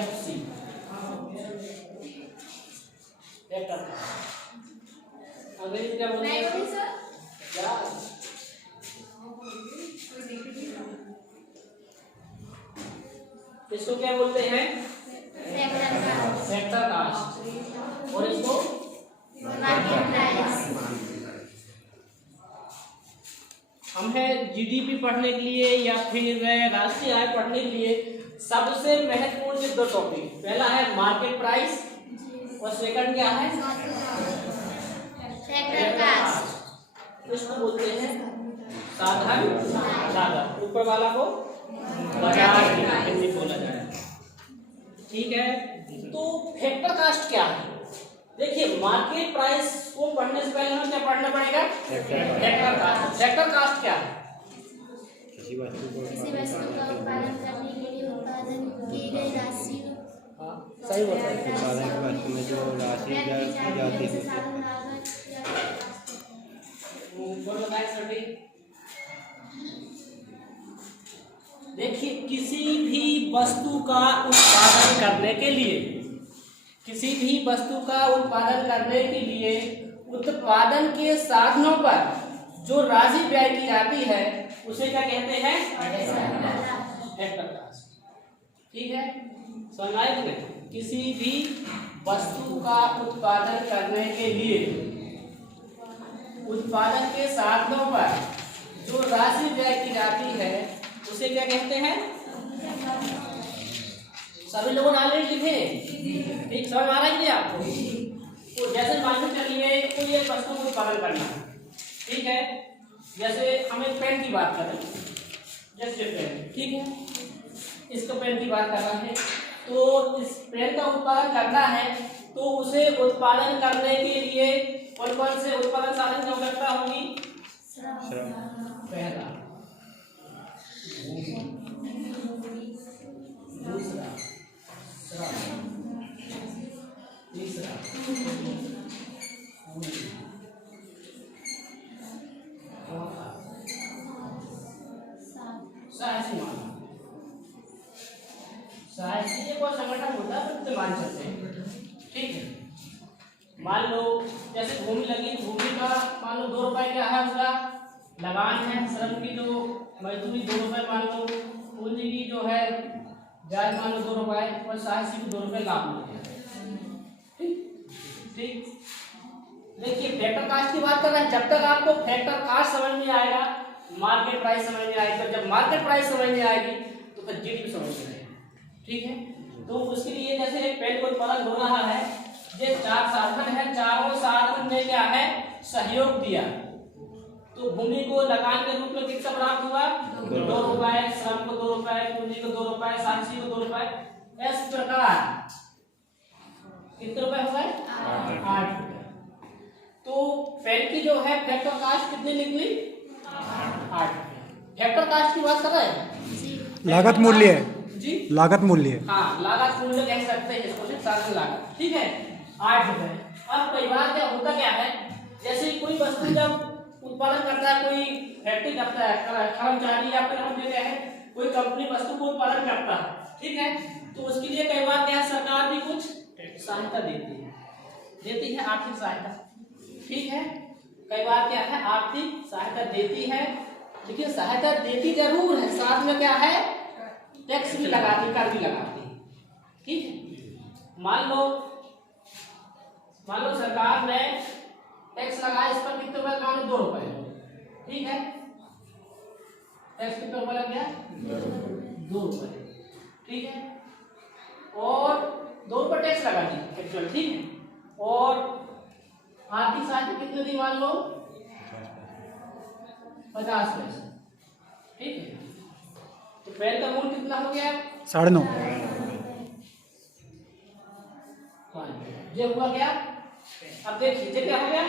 FC factor अंग्रेजी क्या बोलते हैं क्या इसको क्या बोलते हैं फैक्टर कास्ट और इसको मार्केट प्राइस। हम है जीडीपी पढ़ने के लिए या फिर राष्ट्रीय आय पढ़ने के लिए सबसे महत्वपूर्ण ये दो टॉपिक, पहला है मार्केट प्राइस और सेकंड क्या है फैक्टर कास्ट। इसको बोलते हैं साधन लागत, ऊपर वाला को बाजार हिंदी बोला जाए। ठीक है, तो फैक्टर कास्ट क्या है? देखिए मार्केट प्राइस को पढ़ने से पहले हमें क्या पढ़ना पड़ेगा? Factor cast. फैक्टर कास्ट क्या है? किसी वस्तु का उत्पादन करने के लिए उत्पादन की गई राशि सही बोल रहे हैं। उत्पादन की वस्तु में जो राशि की जाती है देखिए किसी भी वस्तु का उत्पादन करने के लिए, किसी भी वस्तु का उत्पादन करने के लिए उत्पादन के साधनों पर जो राशि व्यय की जाती है उसे क्या कहते हैं? Factor cost. ठीक है, समझ आए कि नहीं? किसी भी वस्तु का उत्पादन करने के लिए उत्पादन के साधनों पर जो राशि व्यय की जाती है उसे क्या कहते हैं? सभी लोगों ने ऑलरेडी लिखे, ठीक समझ आ रहा है कि नहीं आपको? तो जैसे मान लो चलिए कोई एक वस्तु को उत्पादन करना है, ठीक है, जैसे हम एक पेन की बात करें, जैसे पेन, ठीक है, इसका पेन की बात कर रहा है, तो इस पेन का उत्पादन करना है तो उसे उत्पादन करने के लिए कौन कौन से उत्पादन साधन की आवश्यकता होगी? पहला, दूसरा श्रम, तीसरा साहसी माना। साहसी एक और संगठन होता है तो मान सकते हैं। ठीक है, मान लो जैसे भूमि लगी, भूमि का मान लो 2 रुपए क्या है उसका लगान है, श्रम की जो मजदूरी 2 रुपए मान लो, पूंजी की जो है ब्याज मान लो 2 रुपए और साहसी को 2 रुपए लाभ मिलते हैं। ठीक, देखिए फैक्टर कास्ट की बात कर रहे हैं। जब तक आपको फैक्टर कास्ट समझ में आएगा, मार्केट प्राइस समझ में आएगी, जब मार्केट प्राइस समझ में आएगी तो फिर जीडीपी समझ में आएगी। ठीक है, तो उसके लिए जैसे एक पेन का उत्पादन हो रहा है, ये 4 साधन है, चारों साधन में क्या है? सहयोग दिया, तो भूमि को लगान के रूप में कितना प्राप्त हुआ? 2 रुपए, श्रम को 2 रुपए, पूंजी को 2 रुपए, साक्षी को 2 रुपए। इस प्रकार कितने रुपए हो गए? 8 रुपए। तो पेन की जो है फैक्टर कास्ट कितनी निकली? 8 रुपए। फैक्टर कास्ट की बात कर रहे हैं, लागत मूल्य है जी, लागत मूल्य। हाँ, लागत मूल्य कह सकते हैं इसको, साधन लागत। ठीक है, 8 रुपए। अब कई बार क्या होता क्या है, जैसे कोई वस्तु जब उत्पादन करता है, कोई फैक्ट्री करता है, कर्मचारी या फिर हम देते हैं कोई कंपनी वस्तु को उत्पादन करता है, ठीक है, तो उसके लिए कई बार क्या सरकार भी कुछ सहायता देती है आर्थिक सहायता। ठीक है, कई बार क्या है आर्थिक सहायता देती है, लेकिन सहायता देती जरूर है, साथ में क्या है टैक्स भी लगाती, कर भी लगाती। ठीक है, मान लो सरकार ने टैक्स लगाया, इस पर कितने रुपए? मान लो 2 रुपए। ठीक है, टैक्स कितने रुपए लग गया? 2 रुपए। ठीक है, और 2 रुपए टैक्स लगा दी एक्चुअल। ठीक है, और आर्थिक सहायता कितने दी? मान लो 50 पैसे। ठीक है, तो पेन का मूल्य कितना हो गया? 9.5। ये हुआ क्या? अब देखिए ये क्या हो गया?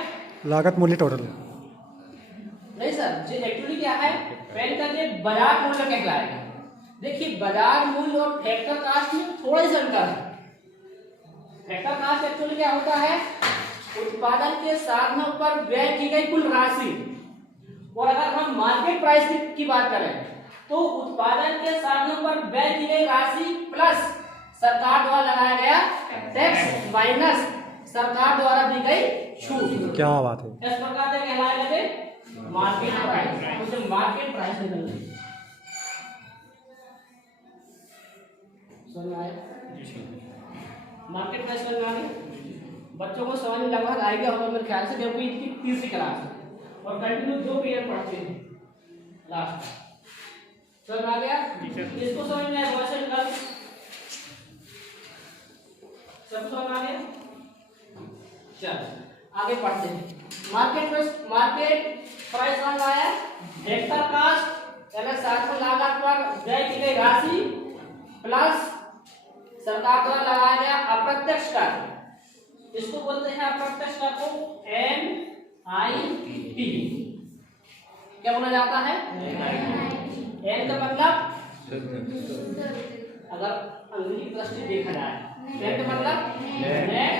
लागत मूल्य टोटल। नहीं सर, ये एक्चुअली क्या है, पेन का ये बाजार मूल्य कहलाएगा। देखिए बाजार मूल्य और फैक्टर कास्ट में थोड़ा सा अंतर है। फैक्टर कास्ट एक्चुअली क्या होता है? उत्पादन के साधनों पर व्यय की गई कुल राशि, और अगर हम मार्केट प्राइस की बात करें तो उत्पादन के साधनों पर व्यय की गई राशि प्लस सरकार द्वारा लगाया गया टैक्स माइनस सरकार द्वारा दी गई छूट, क्या बात है। इस प्रकार से कहलाएगा थे मार्केट प्राइस। तो मार्केट प्राइस निकल गई। समझ में आया? मार्केट प्राइस समझ में आ गई? बच्चों को समझ में लगभग आइडिया होगा मेरे ख्याल से, जब इनकी तीसरी क्लास है और कंटिन्यू 2 पीरियड पढ़ते हैं लास्ट। समझ में आ गया? इसको समझ में आया? वैसे निकाल सब समझ में आ गया? चल आगे पढ़ते हैं। मार्केट प्राइस समझ में आया? वेक्टर कास्ट यानी सार्थक लागत पर व्यय की गई राशि प्लस सरकार द्वारा लगाया गया अप्रत्यक्ष कर, इसको बोलते हैं अप्रत्यक्ष कर को NIT। क्या बोला जाता है? N का मतलब अगर अंग्रेजी दृष्टि देखा जाए, N का मतलब नेट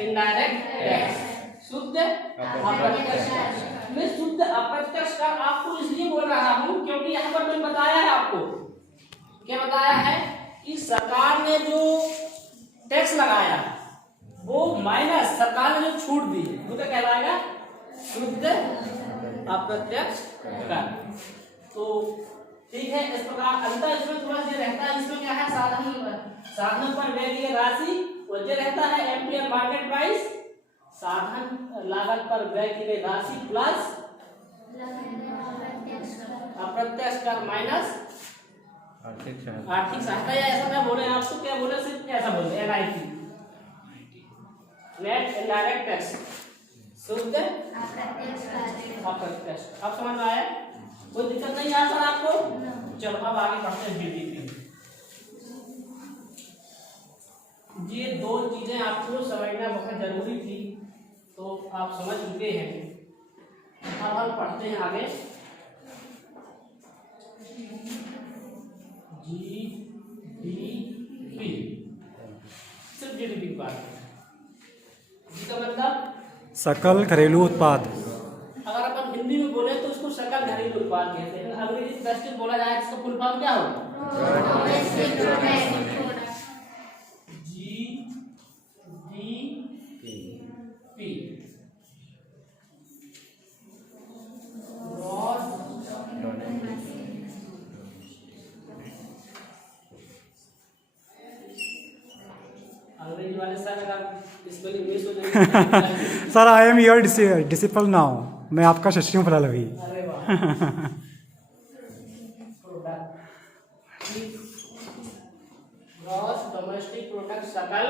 इनडायरेक्ट टैक्स, शुद्ध अप्रत्यक्ष कर। मैं शुद्ध अप्रत्यक्ष कर आपको इसलिए बोल रहा हूँ क्योंकि यहाँ पर मैंने बताया है आपको, क्या बताया है कि सरकार ने जो टैक्स लगाया वो माइनस सरकार ने जो छूट दी वो क्या कहलाएगा? शुद्ध अप्रत्यक्ष कर। तो ठीक है, इस प्रकार अंतर इसमें थोड़ा सा रहता है। इसमें क्या है? साधन पर व्यय की गई राशि और जो रहता है एम्पियर मार्केट प्राइस, साधन लागत पर व्यय की गई राशि प्लस अप्रत्यक्ष कर माइनस आर्थिक सहायता। या ऐसा मैं बोले आपको, क्या बोले? सिर्फ ऐसा बोले NIT, नेट इनडायरेक्ट टैक्स, शुद्ध अप्रत्यक्ष। अब समझ में आया? कोई दिक्कत नहीं आ सर आपको? चलो अब आगे बढ़ते हैं GDP। ये 2 चीजें आपको समझना बहुत जरूरी थी, तो आप समझ चुके हैं। अब हम पढ़ते हैं आगे GDP। सिर्फ GDP की बात है। इसका मतलब सकल घरेलू उत्पाद। अगर अपन हिंदी में बोले तो उसको सकल घरेलू उत्पाद कहते हैं। अंग्रेजी दृष्टि बोला जाए इसका फुल फॉर्म क्या होगा? GDP। अंग्रेजी वाले सर अगर स्पेलिंग मिस हो जाए sir I am your disciple now, मैं आपका शिष्य हूँ फिलहाल अभी। अरे वाह। ग्रॉस डोमेस्टिक प्रोडक्ट सकल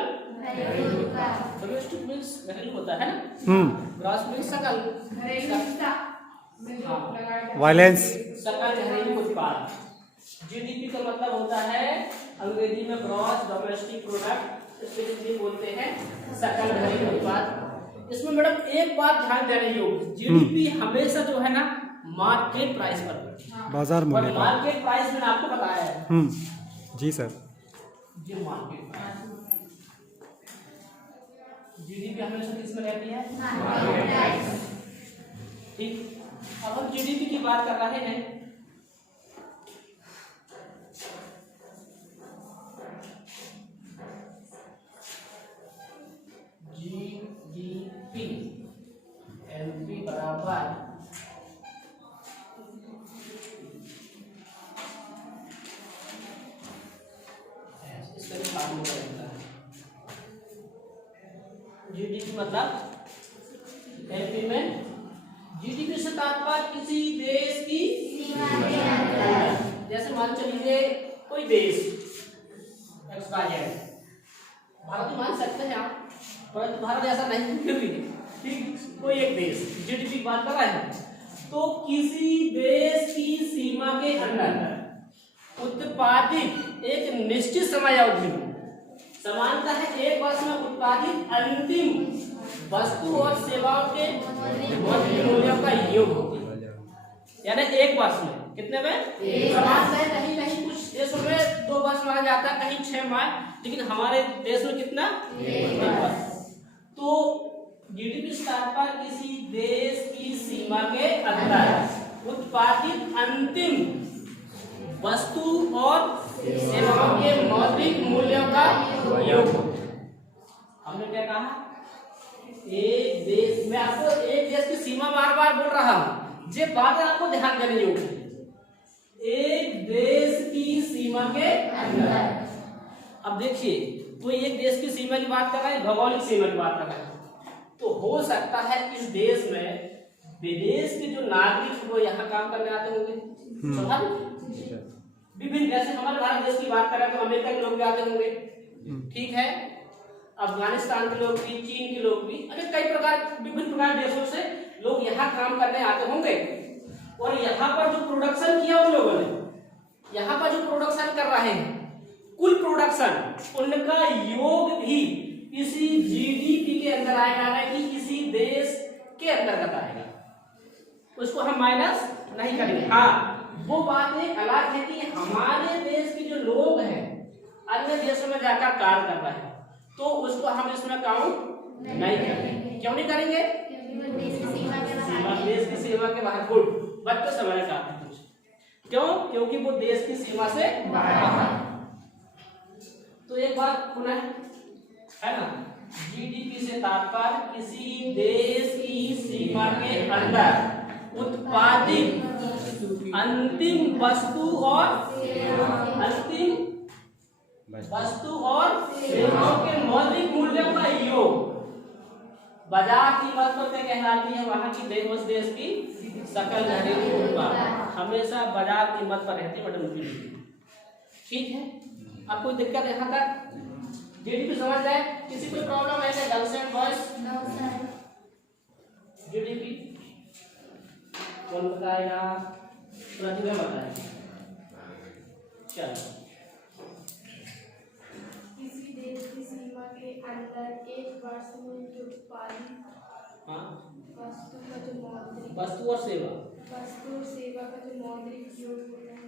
डोमेस्टिक मींस घरेलू होता है ना, ग्रॉस मींस सकल वायलेंस सकल घरेलू उत्पाद। GDP का मतलब होता है अंग्रेजी में ग्रॉस डोमेस्टिक प्रोडक्ट, स्पेशली बोलते हैं सकल घरेलू उत्पाद। इसमें मैडम एक बात ध्यान दे रही होगी, GDP हमेशा जो है ना मार्केट प्राइस पर, बाजार मूल्य पर। मार्केट प्राइस मैंने आपको बताया है। जी सर। ये मार्केट GDP हमेशा किसमें रहती है? Market price. ठीक, अब हम GDP की बात कर रहे हैं। GDP MP बराबर इसका भी फार्मूला रहता है। GDP मतलब MP में GDP से तात्पर्य किसी देश की जैसे मान चलिए कोई देश XYZ, भारत मान सकते हैं आप, परंतु भारत ऐसा नहीं, फिर भी ठीक कोई एक देश GDP की बात कर रहा है तो किसी देश की सीमा के अंदर उत्पादित एक निश्चित समय अवधि में सामान्यतः एक वर्ष में उत्पादित अंतिम वस्तु और सेवाओं के मूल्यों का योग होती है। यानी एक वर्ष में कितने में? सामान्यतः कहीं कहीं कुछ देशों में 2 वर्ष माना जाता है, कहीं 6 माह, लेकिन हमारे देश में कितना? 1 वर्ष। तो GDP पर किसी देश की सीमा के अंदर उत्पादित अंतिम वस्तु और सेवाओं के मौद्रिक मूल्यों का योग। हमने क्या कहा? एक देश, मैं आपको एक देश की सीमा बार बार बोल रहा हूं, ये बात आपको ध्यान देने योग्य है। एक देश की सीमा के अंदर। अब देखिए, कोई एक देश की सीमा की बात कर रहा है, भौगोलिक सीमा की बात कर रहा है, तो हो सकता है इस देश में विदेश के जो नागरिक वो यहाँ काम करने आते होंगे, स्वाभाविक। विभिन्न, जैसे हमारे भारत देश की बात करें तो अमेरिका के लोग भी आते होंगे, ठीक है, अफगानिस्तान के लोग भी, चीन के लोग भी, अनेक कई प्रकार, विभिन्न प्रकार देशों से लोग यहाँ काम करने आते होंगे। और यहाँ पर जो प्रोडक्शन किया उन लोगों ने, यहाँ पर जो प्रोडक्शन कर रहे हैं, कुल प्रोडक्शन उनका योग भी इसी जीडीपी के अंदर आएगा, ना कि इसी देश के अंतर्गत आएगा। उसको हम माइनस नहीं करेंगे। हाँ, वो बात एक अलग है कि हमारे देश के जो लोग हैं अन्य देशों में जाकर कार्य कर रहे हैं, तो उसको हम इसमें काउंट नहीं करेंगे। क्यों नहीं करेंगे? देश की सीमा के बाहर। गुड, बच्चों समझ का कुछ क्यों? क्योंकि वो देश की सीमा से बाहर। तो एक बात पुनः है ना, जीडीपी से तात्पर्य किसी देश की सीमा के अंदर उत्पादित अंतिम वस्तु और सेवाओं के मौद्रिक मूल्यों का योग। बाजार कीमत तो क्या कहलाती है? वहां की उस देश की सकल घरेलू उत्पाद हमेशा बाजार कीमत पर रहती है, बटन। ठीक है, अब कोई दिक्कत यहाँ तक जीडीपी समझ जाए? किसी कोई प्रॉब्लम है क्या? Girls and boys? जीडीपी कौन बताएगा? प्रतिभा बताएगा। चलो, किसी देश की सीमा के अंदर एक वर्ष में जो उत्पादित वस्तु का जो मौद्रिक, वस्तु और सेवा का जो मौद्रिक योग होता है,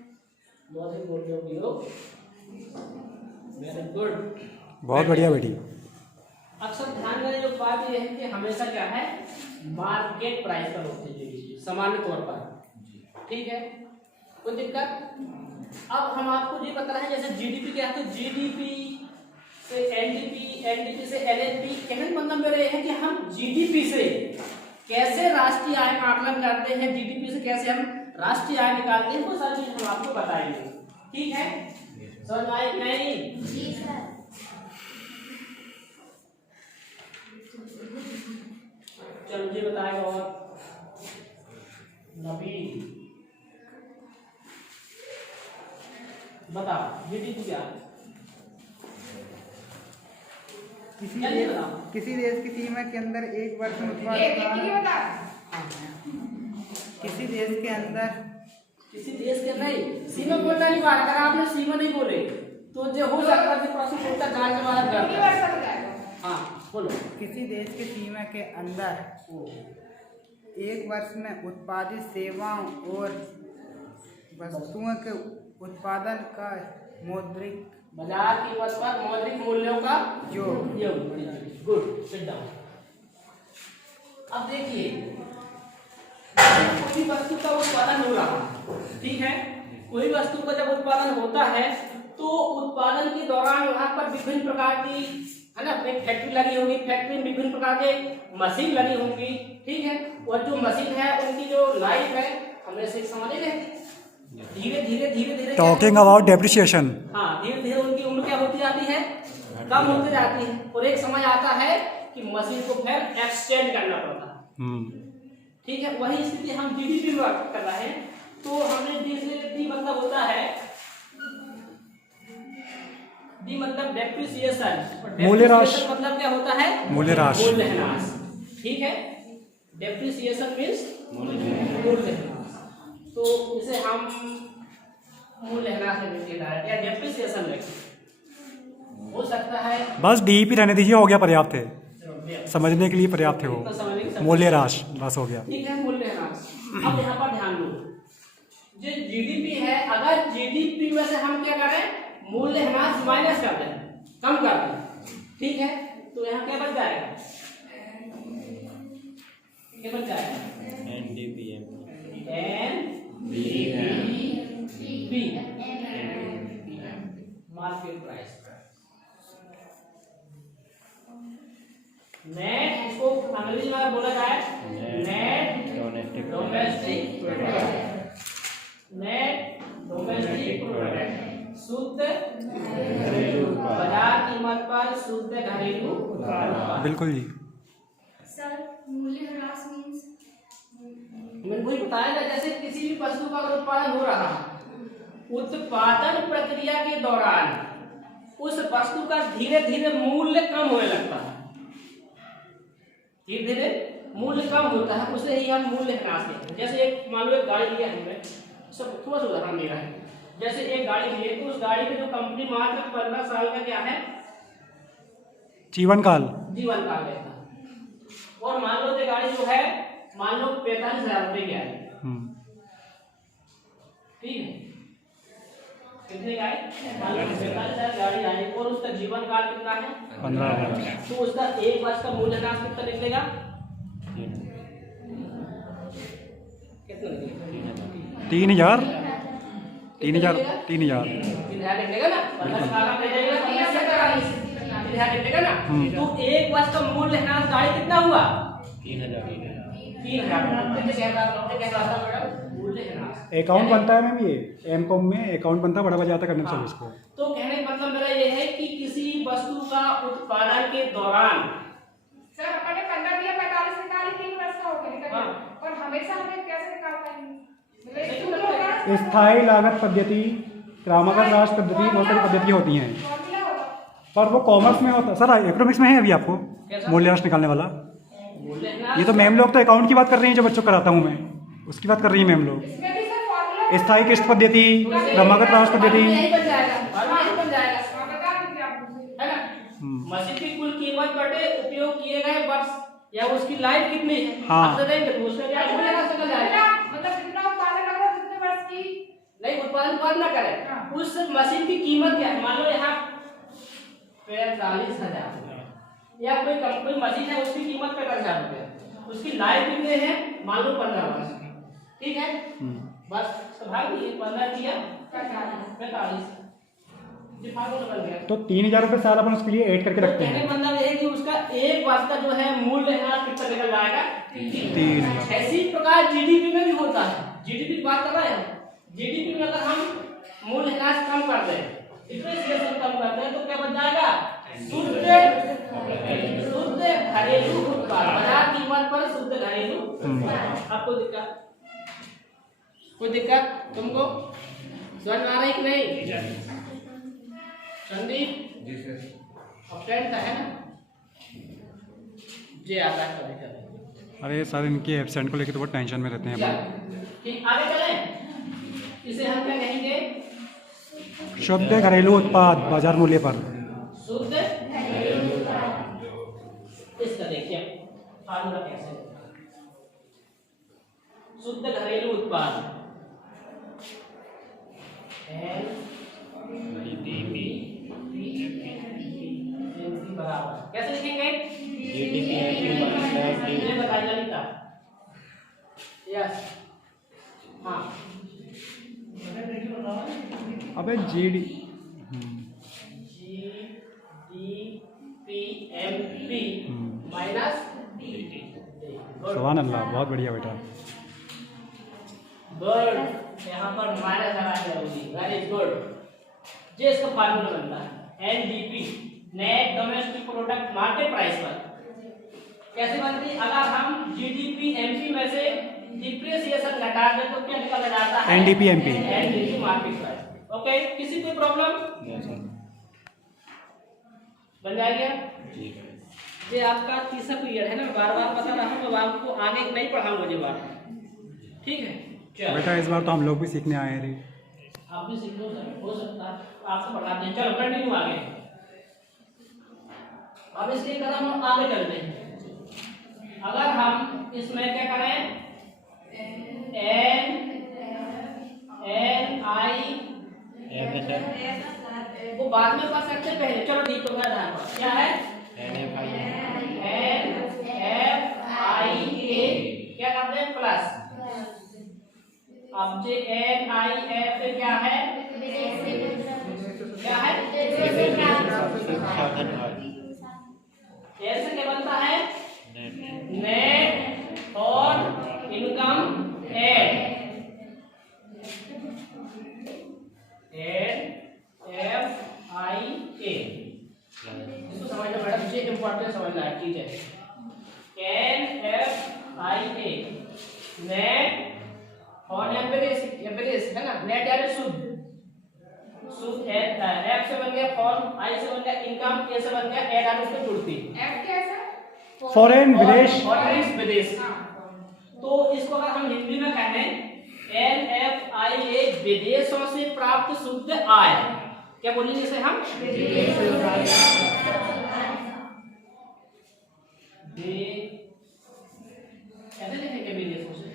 मौद्रिक मूल्यों की योग। वेरी गुड, बहुत बढ़िया बेटी। अक्सर ध्यान देने जो बात यह है कि हमेशा क्या है, मार्केट प्राइस पर होती है सामान्य तौर पर। ठीक है, कोई दिक्कत? अब हम आपको ये बता रहे हैं, जैसे जीडीपी क्या है, तो जीडीपी से एनडीपी, एनडीपी से एलएचपी। कहने का मतलब मेरा यह है कि हम जीडीपी से कैसे राष्ट्रीय आय का आकलन करते हैं, जीडीपी से कैसे हम राष्ट्रीय आय निकालते हैं, वो सारी चीज हम आपको बताएंगे। ठीक है, समझ में आए कि नहीं? जी सर। चलो मुझे बताएगा और नबी बताओ जीडीपी क्या है? किसी देश की सीमा के अंदर एक वर्ष में किसी देश के अंदर, किसी देश के नहीं, सीमा बोलना नहीं बात। अगर आपने सीमा नहीं बोले तो जो हो सकता है प्रश्न पूछता जान के बाद कर। हाँ बोलो। किसी देश की सीमा के अंदर एक वर्ष में उत्पादित सेवाओं और वस्तुओं के उत्पादन का मौद्रिक बाजार कीमत पर मौद्रिक मूल्यों का योग। Good, sit down. अब देखिए, कोई वस्तु का उत्पादन हो रहा है, ठीक है, कोई वस्तु का जब उत्पादन होता है तो उत्पादन के दौरान वहां पर विभिन्न प्रकार की, है ना, एक फैक्ट्री लगी होगी, फैक्ट्री में विभिन्न प्रकार के मशीन लगी होंगी। ठीक है, और जो मशीन है उनकी जो लाइफ है, हमने से समझेंगे धीरे धीरे टॉकिंग अबाउट डेप्रिसिएशन। हाँ, धीरे धीरे उनकी उम्र क्या होती जाती है, कम होती जाती है, और एक समय आता है कि मशीन को फिर एक्सटेंड करना पड़ता है। ठीक है, वही स्थिति हम जीडीपी में कर रहे हैं। तो हमने डी मतलब होता है, डी मतलब डेप्रिसिएशन, और मूल्यह्रास मतलब क्या होता है? मूल्यह्रास। मूल्यह्रास। ठीक है, डेप्रिसिएशन मींस मूल्यह्रास। तो इसे हम मूल्यह्रास लिखते हैं या डेप्रिसिएशन लिखते, हो सकता है। बस डीईपी रहने दीजिए, हो गया, पर्याप्त है, समझने के लिए पर्याप्त है वो। मूल्यह्रास बस हो गया। ठीक है, मूल्यह्रास। अब यहाँ पर ध्यान दो, जो जीडीपी है, अगर जीडीपी में से हम क्या करें, मूल्यह्रास माइनस कर दें, कम कर दें, ठीक है, तो यहाँ क्या बच जाएगा? क्या बच जाएगा? मार्केट प्राइस पर। नेट, इसको अंग्रेजी में बोला जाए net domestic product, net domestic product, शुद्ध बाजार कीमत पर शुद्ध घरेलू उत्पाद। बिल्कुल जी। सर मूल्यह्रास मीन्स मैंने वही बताया ना, जैसे किसी भी वस्तु का अगर उत्पादन हो रहा है, उत्पादन प्रक्रिया के दौरान उस वस्तु का धीरे धीरे मूल्य कम होने लगता है, धीरे धीरे मूल्य कम होता है, उसे ही हम मूल्यह्रास कहते हैं। जैसे एक मान लो एक गाड़ी लिया हमने, सब थोड़ा सा उदाहरण ले रहा है, जैसे एक गाड़ी लिए तो उस गाड़ी की जो कंपनी मात्र 15 साल का क्या है जीवन काल लेता है, और मान लो ये गाड़ी जो है मान लो 45,000 रुपए की आई, ठीक है, कितने का है, मान लो 45,000 गाड़ी आई और उसका जीवन काल कितना है 15,000। तो उसका एक वर्ष का मूल्यह्रास कितना निकलेगा, कितना निकलेगा 3,000 3,000 निकलेगा ना, 15 साल का निकलेगा 3,000 निकलेगा ना। तो एक वर्ष का मूल्यह्रास गाड़ी कितना हुआ 3,000। अकाउंट बनता है मैम, ये एमकॉम में अकाउंट बनता है, बड़ा बजाता करने सर्विस को। तो कहने का मतलब मेरा ये है कि किसी वस्तु का उत्पादन के दौरान सर अपने 15 या 45 निकाली 3 वर्ष का हो गया, और हमेशा हमें कैसे निकाल पाएंगे, स्थायी लागत पद्धति, क्रमागत राशि पद्धति, बहुत सारी पद्धति होती हैं, पर वो कॉमर्स में होता है। सर इकोनॉमिक्स में है अभी आपको मूल्यह्रास निकालने वाला? ये तो मैम लोग तो अकाउंट की बात कर रही हैं, जो बच्चों कराता हूँ मैं उसकी बात कर रही है मैम लोग। स्थायी किस्त पद्धति, क्रमागत राशि पद्धति, मशीन की कुल कीमत बटे उपयोग किए गए वर्ष या उसकी लाइफ कितनी है, हाँ। आप देंगे तो उसमें क्या निकल जाएगा, मतलब जितना उत्पादन लग रहा है जितने वर्ष की नहीं उत्पादन ना करें, उस मशीन की कीमत क्या है, मान लो यहाँ 45,000 या कोई मशीन है उसकी कीमत 45,000 रुपये, उसकी लाइफ कितने हैं मान लो 15 वर्ष, ठीक है, बस स्वाभाविक 15 किया 45 बन गया। तो 3,000 रुपये साल अपन उसके लिए ऐड करके रखते हैं। मतलब ये है कि उसका एक वर्ष का जो है मूल्यह्रास कितना निकल जाएगा 3,000। ऐसी प्रकार जीडीपी में भी होता है, जीडीपी की बात कर रहे हैं, जीडीपी में अगर हम मूल्यह्रास कम कर दें, डिप्रिसिएशन कम कर दें तो क्या बच जाएगा शुद्ध घरेलू उत्पाद, बाजार कीमत पर शुद्ध घरेलू उत्पाद। आपको कोई दिक्कत तुमको समझ में आ रही कि नहीं संदीप? अब 10th है ना, जी आता है कभी। अरे सर इनके एब्सेंट को लेकर तो बहुत टेंशन में रहते हैं ठीक, आगे चलें, इसे हम क्या कहेंगे शुद्ध घरेलू उत्पाद बाजार मूल्य पर। शुद्ध घरेलू उत्पाद, इसका देखिए फार्मूला कैसे शुद्ध घरेलू उत्पाद बराबर कैसे लिखेंगे, ये बताइए ललिता। यस, हाँ, अबे GDP माइनस सुभान अल्लाह, बहुत बढ़िया बेटा। गुड, यहाँ पर माइनस लगा जरूरी, वेरी गुड। ये इसका फार्मूला बनता है NDP, net domestic product market price पर। कैसे बनती है, अगर हम GDP MP में से डिप्रिसिएशन घटा दें तो क्या निकल जाता है NDP MP market price. Okay, किसी कोई प्रॉब्लम बन जाएगी? ये आपका तीसरा पीरियड है ना, बार बार बता रहा हूँ, अब आपको आगे नहीं पढ़ाऊंगा ये बात, ठीक है बेटा। इस बार तो हम लोग भी सीखने आए हैं। आप भी सीख लो सर, हो सकता है आपसे पढ़ाते हैं। चलो कंटिन्यू आगे, अब इसलिए कदम हम आगे चलते हैं। अगर हम इसमें क्या करें वो बाद में पढ़ सकते पहले, चलो ठीक तो क्या है NFIA, क्या करते हैं प्लस, अब जे NIF क्या है क्या है? ऐसे क्या बनता है? Net for income add FIA। इसको समझना मैडम, ये इंपॉर्टेंट समझना है, ठीक है। NFIA नेट और एवरेज है ना, नेट यानी शुद्ध एफ से बन गया फॉर्म, आई से बन गया इनकम, ए से बन गया एड, आप इसको जुड़ती एफ क्या है सर? फॉरेन विदेश। फॉरेन विदेश। तो इसको अगर हम हिंदी में कहें NFIA विदेशों से प्राप्त शुद्ध आय, क्या बोलेंगे इसे हम? कैसे लिखेंगे विदेशों से?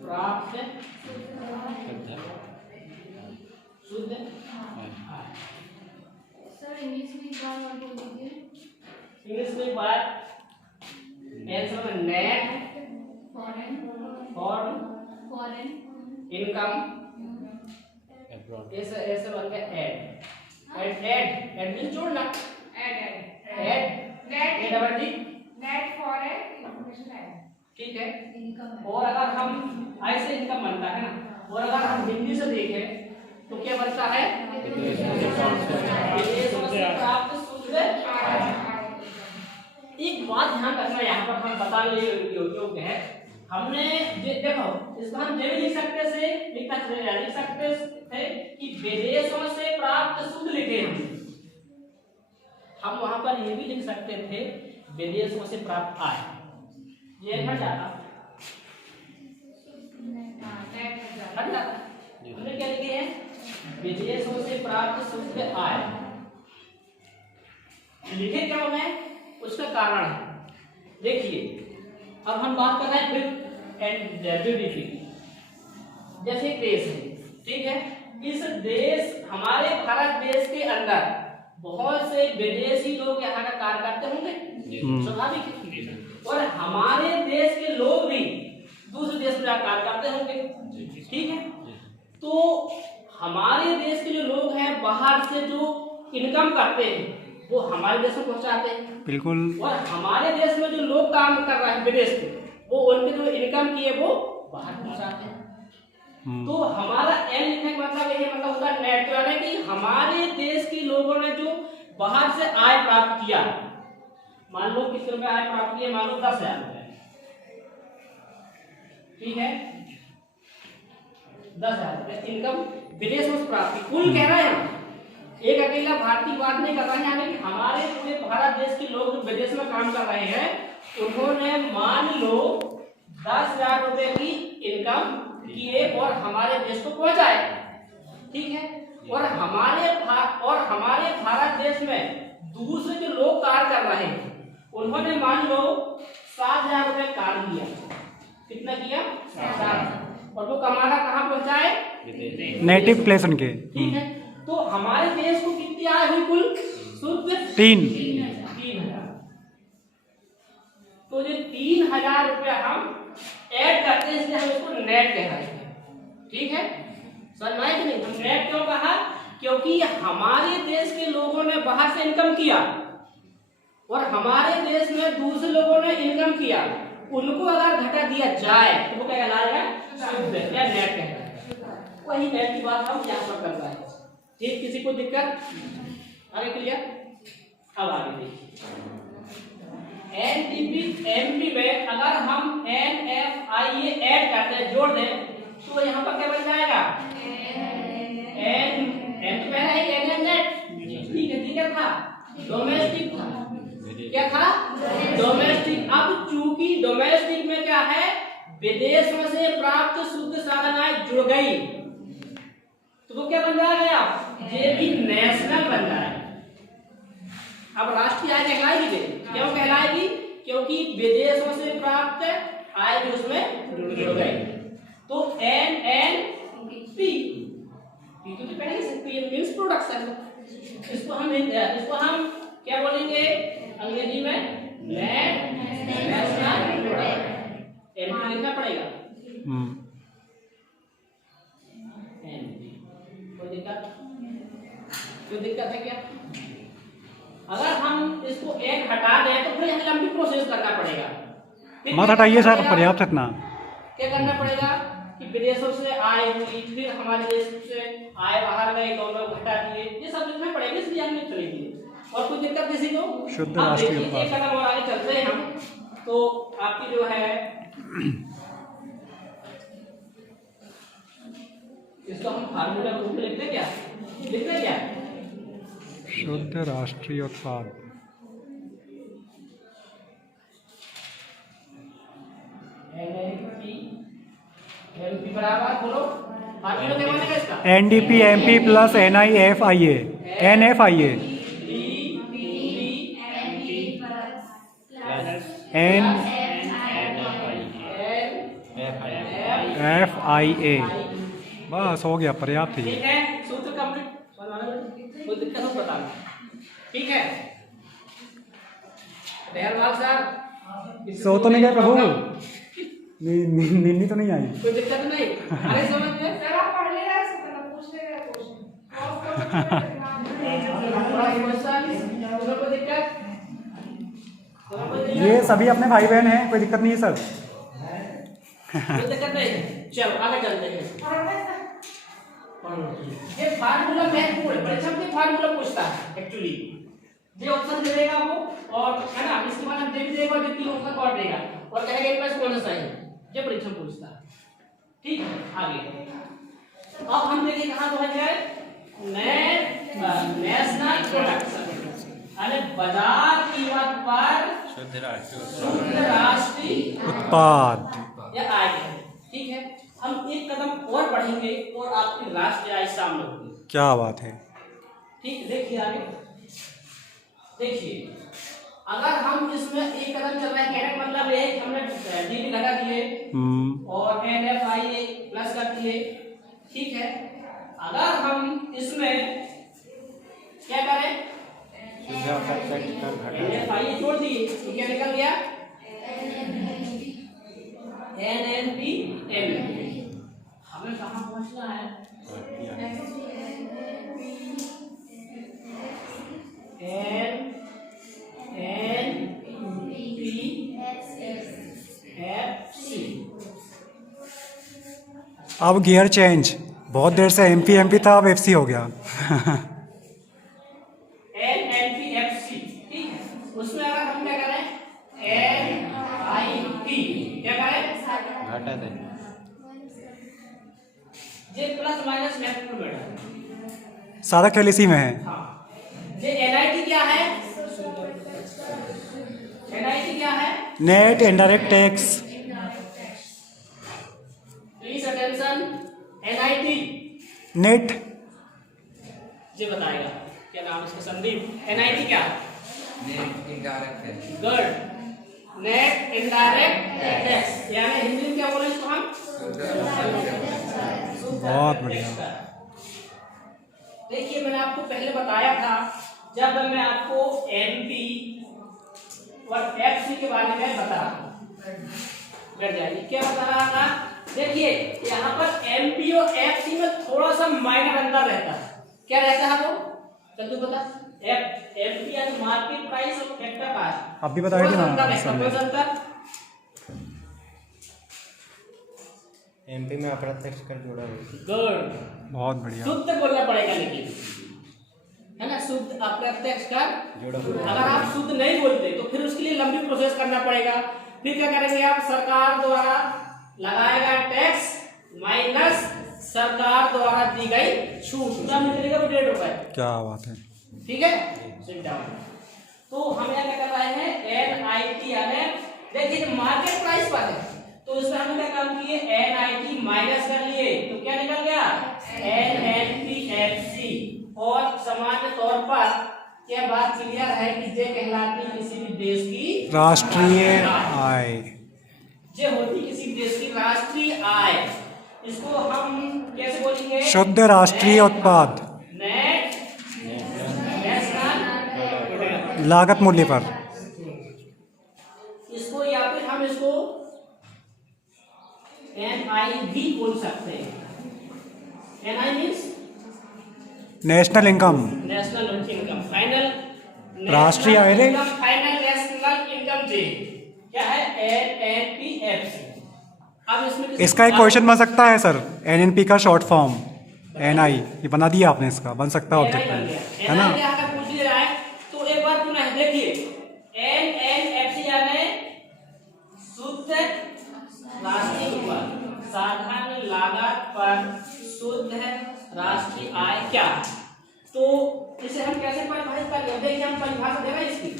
प्राप्त शुद्ध आय। सर इंग्लिश में एक बार और बोल दीजिए। इंग्लिश में बात आंसर में नेट फॉरेन फॉरेन इनकम, ऐसे बन गया एड मींस जोड़ना, add net double D, net foreign information है, ठीक है। और अगर हम आई से इनकम बनता है ना, और अगर हम हिंदी से देखें तो क्या बनता है? विदेशों से प्राप्त शुद्ध आय। एक बात ध्यान रखना, यहाँ पर हम बताने योग्य है, हमने देखो इसको हम ये भी लिख सकते थे, लिख सकते थे कि विदेशों से प्राप्त शुद्ध लिखे हम वहां पर ये भी लिख सकते थे विदेशों से प्राप्त आय, ये हट जाता, हट जाता। हमने क्या लिखे हैं? विदेशों से प्राप्त शुद्ध आय। लिखे क्यों है? उसका कारण है, देखिए अब हम बात कर रहे हैं फिर GDP, जैसे एक देश है, ठीक है, इस देश हमारे भारत देश के अंदर बहुत से विदेशी लोग यहाँ का कार्य करते होंगे, स्वाभाविक है, और हमारे देश के लोग भी दूसरे देश में जाकर कार्य करते होंगे, ठीक है। तो हमारे देश के जो लोग हैं बाहर से जो इनकम करते हैं वो हमारे देश में पहुंचाते हैं, बिल्कुल, और हमारे देश में जो लोग काम कर रहे हैं विदेश में वो उनके जो इनकम की है वो बाहर पहुंचाते हैं। तो हमारा एन लिखने का मतलब ये मतलब होता है नेट, यानी कि हमारे देश के लोगों ने जो बाहर से आय प्राप्त किया, मान लो कितने रुपए आय प्राप्त किया, मान लो 10,000 रुपए, ठीक है, 10,000 रुपए इनकम विदेश में प्राप्त की, कुल कह रहे हैं, एक अकेला भारतीय बात नहीं कर रहे हैं, यानी कि हमारे पूरे भारत देश के लोग जो विदेश में काम कर रहे हैं उन्होंने मान लो 10,000 रुपए की इनकम किए और हमारे देश को पहुंचाए, ठीक है। और हमारे भारत देश में दूसरे जो लोग कार्य कर रहे हैं उन्होंने मान लो 7,000 रुपए कार्य किया, कितना किया? 7,000, और वो कमाना कहाँ पहुंचाए? नेटिव प्लेस उनके, ठीक है। तो हमारे देश को कितनी आय हुई कुल शुद्ध? 3,000। तो जो 3,000 रुपया हम ऐड करते हैं इसलिए हम इसको नेट कह रहे हैं, ठीक है, समझ में आया कि नहीं? हम नेट क्यों कहा? क्योंकि हमारे देश के लोगों ने बाहर से इनकम किया और हमारे देश में दूसरे लोगों ने इनकम किया, उनको अगर घटा दिया जाए तो वो क्या कहलाएगा? शुद्ध या नेट कहलाएगा। वही नेट की बात हम यहाँ पर कर रहे हैं, ठीक। किसी को दिक्कत? आगे क्लियर? अब आगे देखिए, एमपी में अगर हम NFIA ऐड करते हैं, जोड़ दें, तो यहाँ पर क्या बन जाएगा? एन तो पहला है नेट, ठीक है था, डोमेस्टिक था, क्या था? डोमेस्टिक। अब चूंकि डोमेस्टिक में क्या है, विदेशों से प्राप्त शुद्ध साधन आय जुड़ गई, तो वो क्या बन जाएगा? ये भी नेशनल बन जाएगा। अब राष्ट्रीय आय कहलाएगी, क्यों कहलाएगी? क्योंकि विदेशों से प्राप्त आय जो उसमें जुड़ गई। तो NNP, तो पहले से मींस प्रोडक्शन, इसको हम क्या बोलेंगे अंग्रेजी में? National product. एनपी लिखना पड़ेगा, कोई दिक्कत है क्या? अगर हम इसको एक हटा दें तो फिर हमें लंबी प्रोसेस करना पड़ेगा। मत हटाइए सर, पर्याप्त इतना। क्या करना पड़ेगा कि विदेशों से आए हुई, फिर हमारे देश से आए, बाहर गए, दोनों घटा दिए, ये सब लिखना पड़ेगा, इसलिए हम लिख लेंगे। और कोई दिक्कत किसी को? शुद्ध राष्ट्रीय उत्पाद। एक कदम और आगे चलते हैं हम, तो आपकी जो है इसको हम फार्मूला के रूप में लिखते क्या? लिखते क्या? शुद्ध राष्ट्रीय उत्पाद। एनपी बराबर बोलो, फार्मूला क्या बनेगा इसका? NDP MP plus NIFIA NFIA NFIA। बस हो गया, पर्याप्त है। ठीक है, सूत्र कंप्लीट, कोई दिक्कत हो बता। ठीक है, दयालवाल साहब सो तो नहीं गए प्रभु? नींद तो नहीं आई? कोई दिक्कत नहीं, अरे समझ गए? सर आप पढ़ ले रहे हैं, सर पूछ ले रहे हैं क्वेश्चन। ये सभी अपने भाई बहन हैं, कोई दिक्कत नहीं है सर। कोई दिक्कत नहीं, चलो आगे चलते हैं। ये फार्मूला महत्वपूर्ण है, परीक्षा में फार्मूला पूछता है एक्चुअली। ये ऑप्शन दे देगा वो, और है ना, इसके बाद हम देख देगा जो तीन ऑप्शन और देगा और कहेगा इनमें से कौन सा है। ये परीक्षा में पूछता है। ठीक, आगे अब हम देखिए कहां पहुंच गए। नेशनल प्रोडक्शन, यानी बाजार कीमत पर शुद्ध राष्ट्रीय उत्पाद। या आगे। ठीक है, हम एक कदम और बढ़ेंगे और आपकी राष्ट्रीय आय शामिल होगी। क्या बात है। ठीक, देखिए आगे, देखिए अगर हम इसमें एक कदम चल रहे हैं, कहने का मतलब है कि हमने डीपी घटा दिए और NFIA प्लस कर दिए। ठीक है, अगर हम इसमें क्या करें, NFIA छोड़ दिए तो क्या निकल गया? NNP MP। हमें कहाँ पहुँचना है? अब गियर चेंज, बहुत देर से MP था, अब FC हो गया। NNPFC। ठीक है, उसमें अगर हम क्या करें, NIP क्या करें, घटा दें। ये प्लस माइनस महत्वपूर्ण बेटा, सारा खेल इसी में है। हाँ, ये NIT क्या है? NIT क्या है? Net indirect tax. Please attention, NIT net ये बताएगा, क्या नाम इसका? संदीप। NIT क्या? Net indirect tax. Good, net indirect tax, यानी हिंदी में क्या बोले इसको हम? बहुत बढ़िया। देखिए मैंने आपको पहले बताया था, जब मैं आपको MP और FC के बारे में बता रहा हूं, बैठ जाइए, क्या बता रहा था? देखिए यहाँ पर MP और FC में थोड़ा सा माइनर अंतर रहता है। क्या रहता है वो? जल्दी बता। MP यानी मार्केट प्राइस और फैक्टर कॉस्ट। आप भी बताइए ना। MP में अप्रत्यक्ष कर जोड़ा है। गुड, बहुत बढ़िया। शुद्ध बोलना पड़ेगा, लेकिन है ना, शुद्ध अप्रत्यक्ष कर जोड़ा। अगर आप शुद्ध नहीं बोलते तो फिर उसके लिए लंबी प्रोसेस करना पड़ेगा। फिर क्या करेंगे आप? सरकार द्वारा लगाया गया टैक्स माइनस सरकार द्वारा दी गई छूट, क्या मिलेगा? 1.5 रुपए। क्या बात है। ठीक है, सिट डाउन। तो हम यहाँ क्या कर रहे हैं? NIT यानी देखिए मार्केट प्राइस पर है, तो इसमें हमने क्या काम किए? NIT माइनस कर लिए, तो क्या निकल गया? NNPFC। और सामान्य तौर पर क्या बात क्लियर है कि ये कहलाती किसी भी देश की राष्ट्रीय आय। ये होती किसी देश की राष्ट्रीय आय। इसको हम कैसे बोलेंगे? शुद्ध राष्ट्रीय उत्पाद, नेट नेशनल लागत मूल्य पर। इसको या फिर हम इसको NI भी बोल सकते हैं। NI means national income, national income final, राष्ट्रीय आय रे। फाइनल नेशनल इनकम जे क्या है NNPFC। अब इसमें इसका एक क्वेश्चन बन सकता है सर, NNP का शॉर्ट फॉर्म NI, ये बना दिया आपने, इसका बन सकता है ऑब्जेक्ट में, है ना। NI अगर पूछ लिया जाए तो एक बार पुनः देखिए, NNFC यानी शुद्ध राष्ट्रीय उपज, साधारण लागत पर शुद्ध राष्ट्रीय आय क्या है। तो इसे हम कैसे परिभाषित करेंगे, देखिए हम परिभाषा देना इसकी,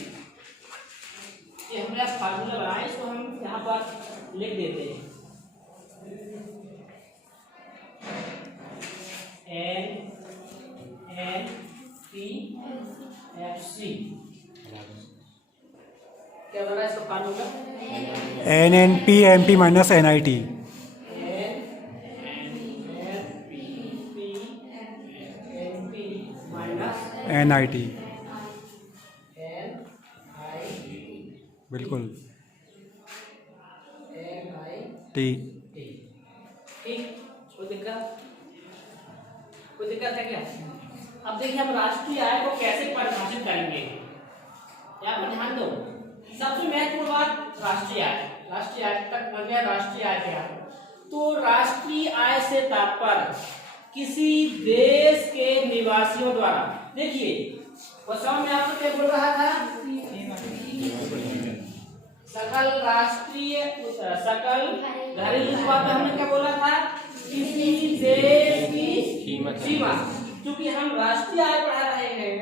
ये हमने फार्मूला बनाया, इसको हम यहाँ पर लिख देते हैं। NNPFC क्या बना इसका formula, NNP MP minus NIT। NIT बिल्कुल T। कोई दिक्कत है क्या। अब देखिए हम राष्ट्रीय आय को कैसे परिभाषित करेंगे, यहाँ पर ध्यान दो। सबसे महत्वपूर्ण बात राष्ट्रीय आय, राष्ट्रीय आय तक बन गया। राष्ट्रीय आय क्या है, तो राष्ट्रीय आय से तात्पर्य किसी देश के निवासियों द्वारा, देखिए क्वेश्चन में आपको क्या बोल रहा था, सकल राष्ट्रीय सकल घरेलू उत्पाद में हमने क्या बोला था, किसी देश की सीमा। क्योंकि हम राष्ट्रीय आय पढ़ा रहे हैं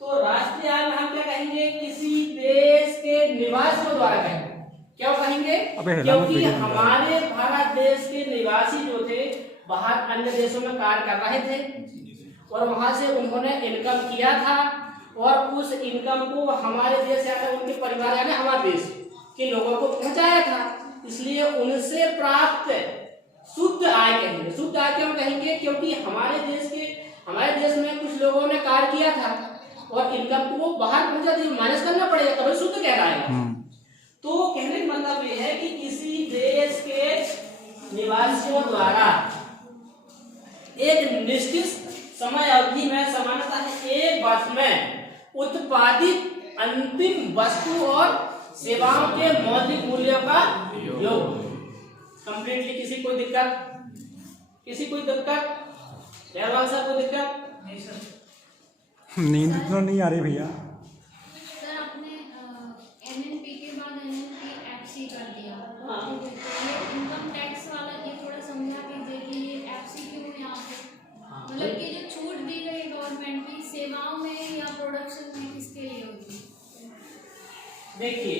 तो राष्ट्रीय आय में हम क्या कहेंगे, किसी देश के निवासियों द्वारा कहेंगे। क्या कहेंगे, क्योंकि हमारे भारत देश के निवासी जो थे बाहर अन्य देशों में कार्य कर रहे थे और वहां से उन्होंने इनकम किया था और उस इनकम को हमारे देश यानी उनके परिवार यानी हमारे देश के लोगों को पहुंचाया था, इसलिए उनसे प्राप्त शुद्ध आय कहेंगे। शुद्ध आय क्यों कहेंगे, क्योंकि हमारे देश में कुछ लोगों ने कार्य किया था और इनकम को बाहर पहुंचा दिया, माइनस करना पड़ेगा तभी शुद्ध कहलाएगा। तो कहने का मतलब ये है कि किसी देश के निवासियों द्वारा एक निश्चित समय अवधि में सामान्यतः एक वर्ष में उत्पादित अंतिम वस्तु और सेवाओं के मौद्रिक मूल्यों का योग। कंप्लीटली किसी कोई दिक्कत, कोई दिक्कत नहीं सर, नींद तो नहीं आ रही भैया। सर आपने NNP के बाद NNPFC कर दिया, ये इनकम टैक्स वाला ये थोड़ा समझा दीजिए कि ये FC क्यों है यहाँ पे, मतलब कि जो छूट दी गई गवर्नमेंट की सेवाओं में या प्रोडक्शन में किसके लिए होगी। देखिए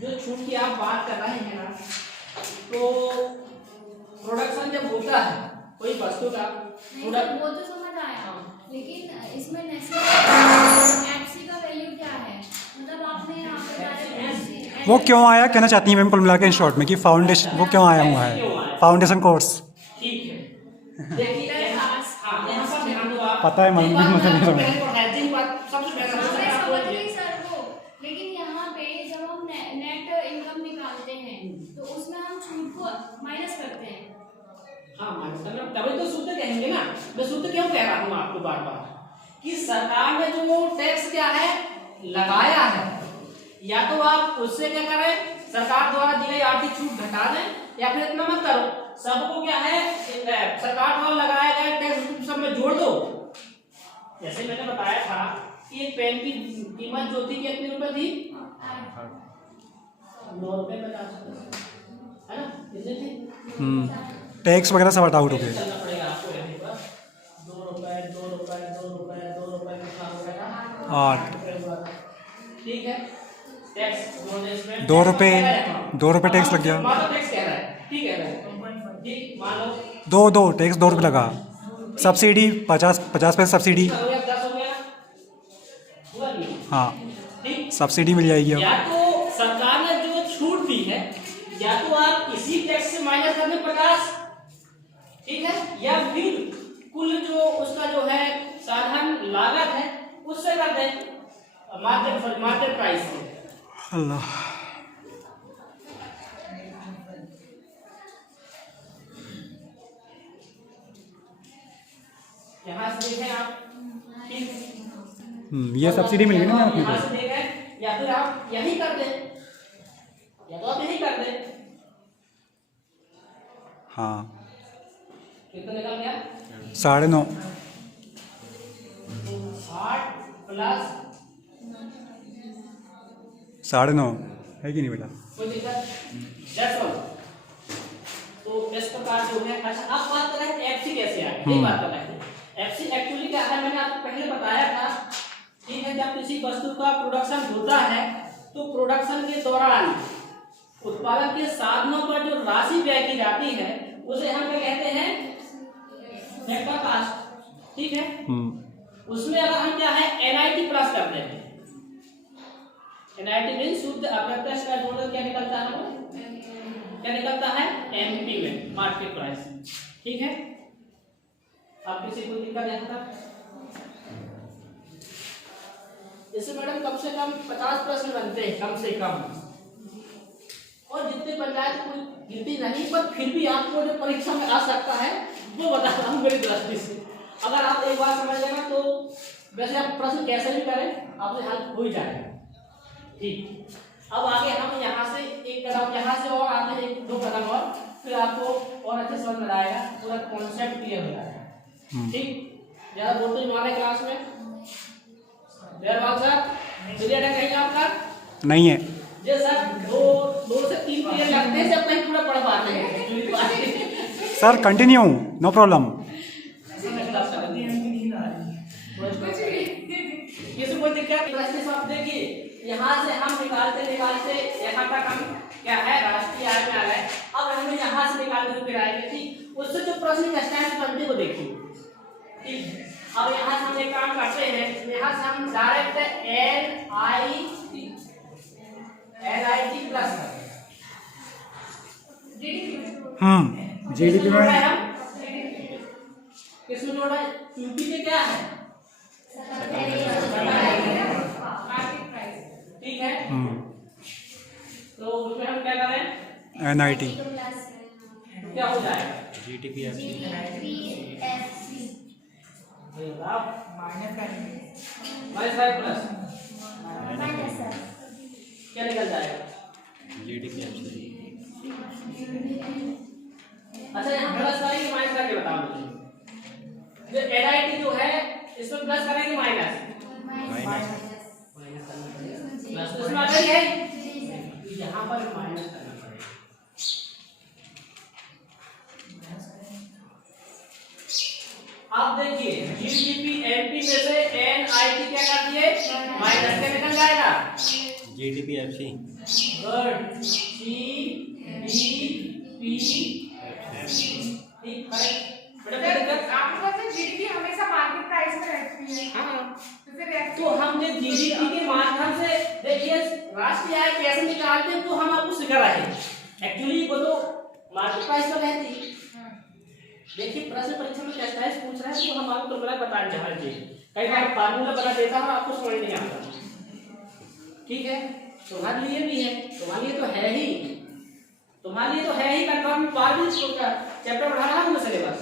जो छूट की आप बात कर रहे हैं ना, तो प्रोडक्शन जब होता है कोई वस्तु का वो तो समझ आया, लेकिन इसमें नेशनल FC का वैल्यू क्या है, मतलब आपने यहाँ पे डायरेक्ट FC वो क्यों आया कहना चाहती हैं मैम कुल मिला के इन शॉर्ट में, कि फाउंडेशन वो क्यों आया हुआ है, फाउंडेशन कोर्स। ठीक है, देखिए यहाँ पर ध्यान दो आप, पता है मैम, लेकिन यहाँ पे जब हम नेट इनकम निकालते हैं तो उसमें हम छूट को माइनस करते हैं। हाँ माइनस करना, तभी तो शुद्ध कहेंगे ना। मैं शुद्ध क्यों कह रहा हूँ आपको बार बार, कि सरकार ने जो टैक्स क्या है लगाया है, या तो आप उससे क्या करें, सरकार द्वारा दी गई आर्थिक छूट घटा दें, या फिर इतना मत करो, सबको क्या है सरकार द्वारा लगाया गया टैक्स सब में जोड़ दो। जैसे मैंने बताया था कि एक पेन की कीमत जो थी कितने रुपए थी, 9 रुपए 50 है ना, कितने थे, टैक्स वगैरह सब आउट हो गए। चलना पड़ेगा आपको यहाँ पर 2 रुपए 2 रुपए 2 रुपए 2 रुपए कितना हो गया, 8। ठीक है, टैक्स 2 रुपए 2 रुपए टैक्स लग गया, मान लो टैक्स कह रहा है, ठीक है जी, मान लो 2 टैक्स 2 रुपए लगा, सब्सिडी 50 पैसे सब्सिडी, 10 हो गया, हुआ नहीं, हाँ ठीक, सब्सिडी मिल जाएगी अब। या तो सरकार ने जो छूट दी है, या तो आप इसी टैक्स से माइनस कर दें 50, ठीक है, या फिर कुल जो उसका जो है साधारण लागत है उससे कर दें मार्केट प्राइस से। अल्लाह, यहाँ से देखें आप, ठीक, ये सब्सिडी मिल गई ना अपने यहाँ को। से देखें, या फिर आप यही कर दें, या तो आप यही कर दें। हाँ, कितना निकल गया? 9.5। 60 प्लस 9.5 है कि नहीं बेटा? कोई दिक्कत? That's all। तो इस प्रकार जो है, अच्छा आप बात कर रहे हैं एफसी कैसे आए, यही बात कर रहे हैं। एफसी एक्चुअली क्या है, मैंने आपको पहले बताया था, ठीक है, जब किसी वस्तु का प्रोडक्शन होता है तो प्रोडक्शन के दौरान उत्पादन के साधनों पर जो राशि व्यय की जाती है उसे हम क्या कहते हैं, फैक्टर कास्ट, ठीक है। उसमें अगर हम क्या है एनआईटी प्लस करते हैं, एनआईटी मीन शुद्ध अप्रत्यक्ष कर जोड़कर क्या निकलता है, वो क्या निकलता है, एमपी में मार्केट प्राइस, ठीक है। अब किसी को दिक्कत यहाँ तक? इससे मैडम कम से कम 50 प्रश्न बनते हैं, कम से कम, और जितने बन जाए तो कोई गिनती नहीं, पर फिर भी आपको जो परीक्षा में आ सकता है वो बता रहा हूँ मेरी दृष्टि से। अगर आप एक बार समझ लेना तो वैसे आप प्रश्न कैसे भी करें आपसे हल हो ही जाएगा, ठीक। अब आगे हम यहाँ से एक कदम, यहाँ से और आते हैं 1-2 कदम और, फिर आपको और अच्छे समझ में आएगा, पूरा कॉन्सेप्ट क्लियर हो जाएगा, ठीक। ज़्यादा बोलते ही हमारे क्लास में सर पीरियड है कहीं आपका? नहीं है जी सर, 2 से 3 पीरियड लगते हैं जब कहीं पूरा पढ़ पाते हैं सर। Continue, no problem. किसी को दिक्कत? आप देखिए यहाँ से हम निकालते यहाँ तक हम क्या है राष्ट्रीय आय में आ गए। अब हमें यहाँ से निकालते हुए फिर आएंगे, ठीक। उससे जो प्रश्न स्टैंड बनते को देखिए, ठीक। अब यहाँ से हम एक काम करते हैं, यहाँ से हम डायरेक्ट एनआईटी प्लस जीडीपी में किसमें जोड़ा है, यूपी में क्या है, ठीक है। तो उसमें हम क्या करें, एनआईटी क्या हो जाएगा, जीडीपी -5 प्लस क्या निकल जाएगा, जीडीपी। अच्छा यहाँ प्लस करेंगे माइनस करके बताओ मुझे, जो एनआईटी जो है इसमें प्लस करेंगे माइनस प्लस, तो इसमें आ गई है, यहाँ पर माइनस करना पड़ेगा। आप देखिए जीडीपी एमपी में से एनआईटी क्या कर दिए, माइनस के निकल जाएगा, जीडीपी एफसी गुड, जीडीपी ठीक है। आपको तो जीडीपी हमेशा मार्केट प्राइस में रहती है। हाँ, तो फिर तो हम जो जीडीपी के माध्यम से देखिए राष्ट्रीय आय कैसे निकालते हैं तो हम आपको सिखा रहे हैं, एक्चुअली वो तो मार्केट प्राइस पर रहती है। देखिए प्रश्न परीक्षा में कैसा है पूछ रहा है तो हम आपको फॉर्मूला बता दें, कई बार फार्मूला बता देता है और आपको समझ नहीं आता, ठीक है। तुम्हारे लिए भी है, तुम्हारे लिए तो है ही, तुम्हारे लिए तो है ही कंफर्म, 12 का चैप्टर पढ़ा रहा हूँ मैं सिलेबस,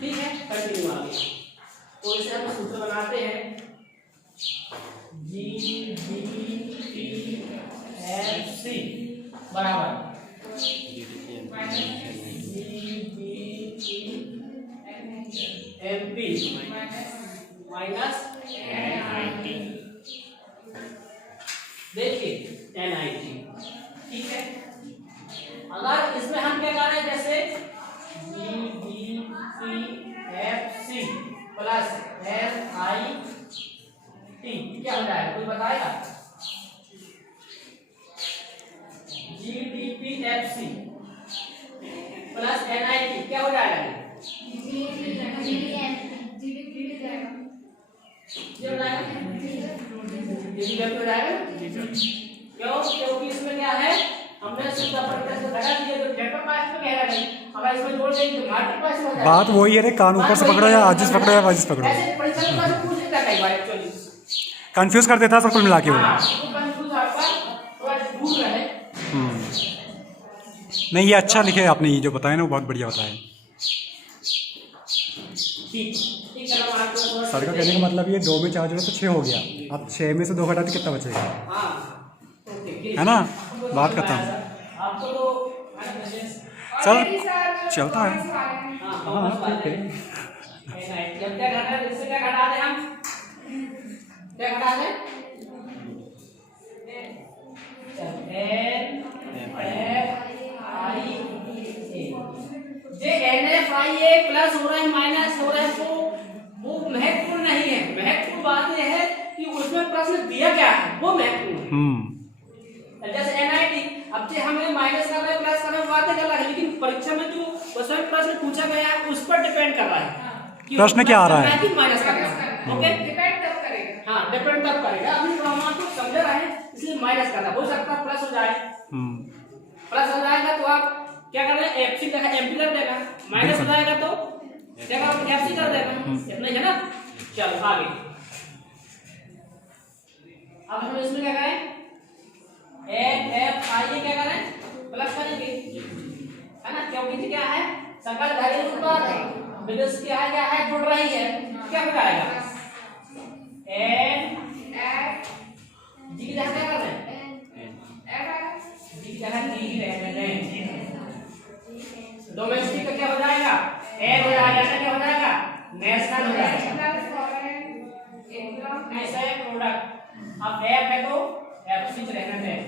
ठीक है। कंटिन्यू आगे, तो इसे हम सूत्र बनाते हैं, GDPFC बराबर MP माइनस NIT, देखिए NIT, ठीक है। अगर इसमें हम क्या कर रहे हैं, जैसे GDPFC प्लस NIT क्या हो जाएगा, कोई बताएगा? GDPFC प्लस NIT क्या हो जाएगा, क्योंकि इसमें क्या है हमने शुद्ध अप्रत्यक्ष को घटा दिया, तो फैक्टर प्राइस में कह रहा नहीं, अगर इसमें जोड़ देंगे तो मार्केट प्राइस हो जाएगा। बात वही है रे, कान ऊपर से पकड़ो या आजिश पकड़ो या वाजिश पकड़ो, ऐसे परीक्षा में पास पूछ लेता है भाई, एक्चुअली कंफ्यूज कर देता है सब कुल मिला के वो। तो कंफ्यूज आपका थोड़ा दूर रहे। नहीं ये अच्छा लिखे आपने, ये जो बताया ना वो बहुत बढ़िया बताया। ठीक ठीक है, हम आपको थोड़ा सर का कहने का मतलब ये 2 में 4 जोड़े तो 6 हो गया, अब 6 में से 2 घटा तो कितना बचेगा, हाँ ओके है ना, बात खत्म। आपको तो सर Already sir, चलता है। comments वाले हैं। हाँ ठीक है। जब क्या घटा है, इससे क्या घटा दें हम, क्या घटा दें, एन एफ आई ए, जे N F I A plus हो रहा है माइनस हो रहा है, वो महत्वपूर्ण नहीं है, महत्वपूर्ण बात यह है कि उसमें प्रश्न दिया क्या है वो महत्वपूर्ण है। जैसे एनआईटी, अब जो हमें माइनस कर रहे हैं प्लस कर रहे हैं बात अलग है, लेकिन परीक्षा में जो उसमें प्रश्न पूछा गया है उस पर डिपेंड कर रहा है कि प्रश्न क्या आ रहा है, कि माइनस करना है। ओके, Depend तब करेगा। हाँ डिपेंड तब करेगा, अभी हम आपको समझ रहे हैं इसलिए माइनस करना हो सकता है प्लस हो जाए, प्लस हो जाएगा तो आप क्या कर रहे हैं एफसी का एमपी कर देगा, माइनस हो जाएगा तो क्या करोगे एफसी कर देगा, इतना ही है ना। चलो आगे, अब हम इसमें क्या करें, एन एफ आई क्या करें प्लस करेंगे, है ना, क्योंकि क्या है सकल घरेलू उत्पाद है, विदेश क्या है जुड़ रही है, क्या हो जाएगा एन F जी की जगह क्या कर रहे हैं, F जी की जगह डी रहने दें, डोमेस्टिक का क्या हो जाएगा एन हो जाएगा, ऐसा क्या हो जाएगा नेशनल हो जाएगा, plus foreign income ऐसा है प्रोडक्ट। अब एफ है तो एफ सी रहने दें,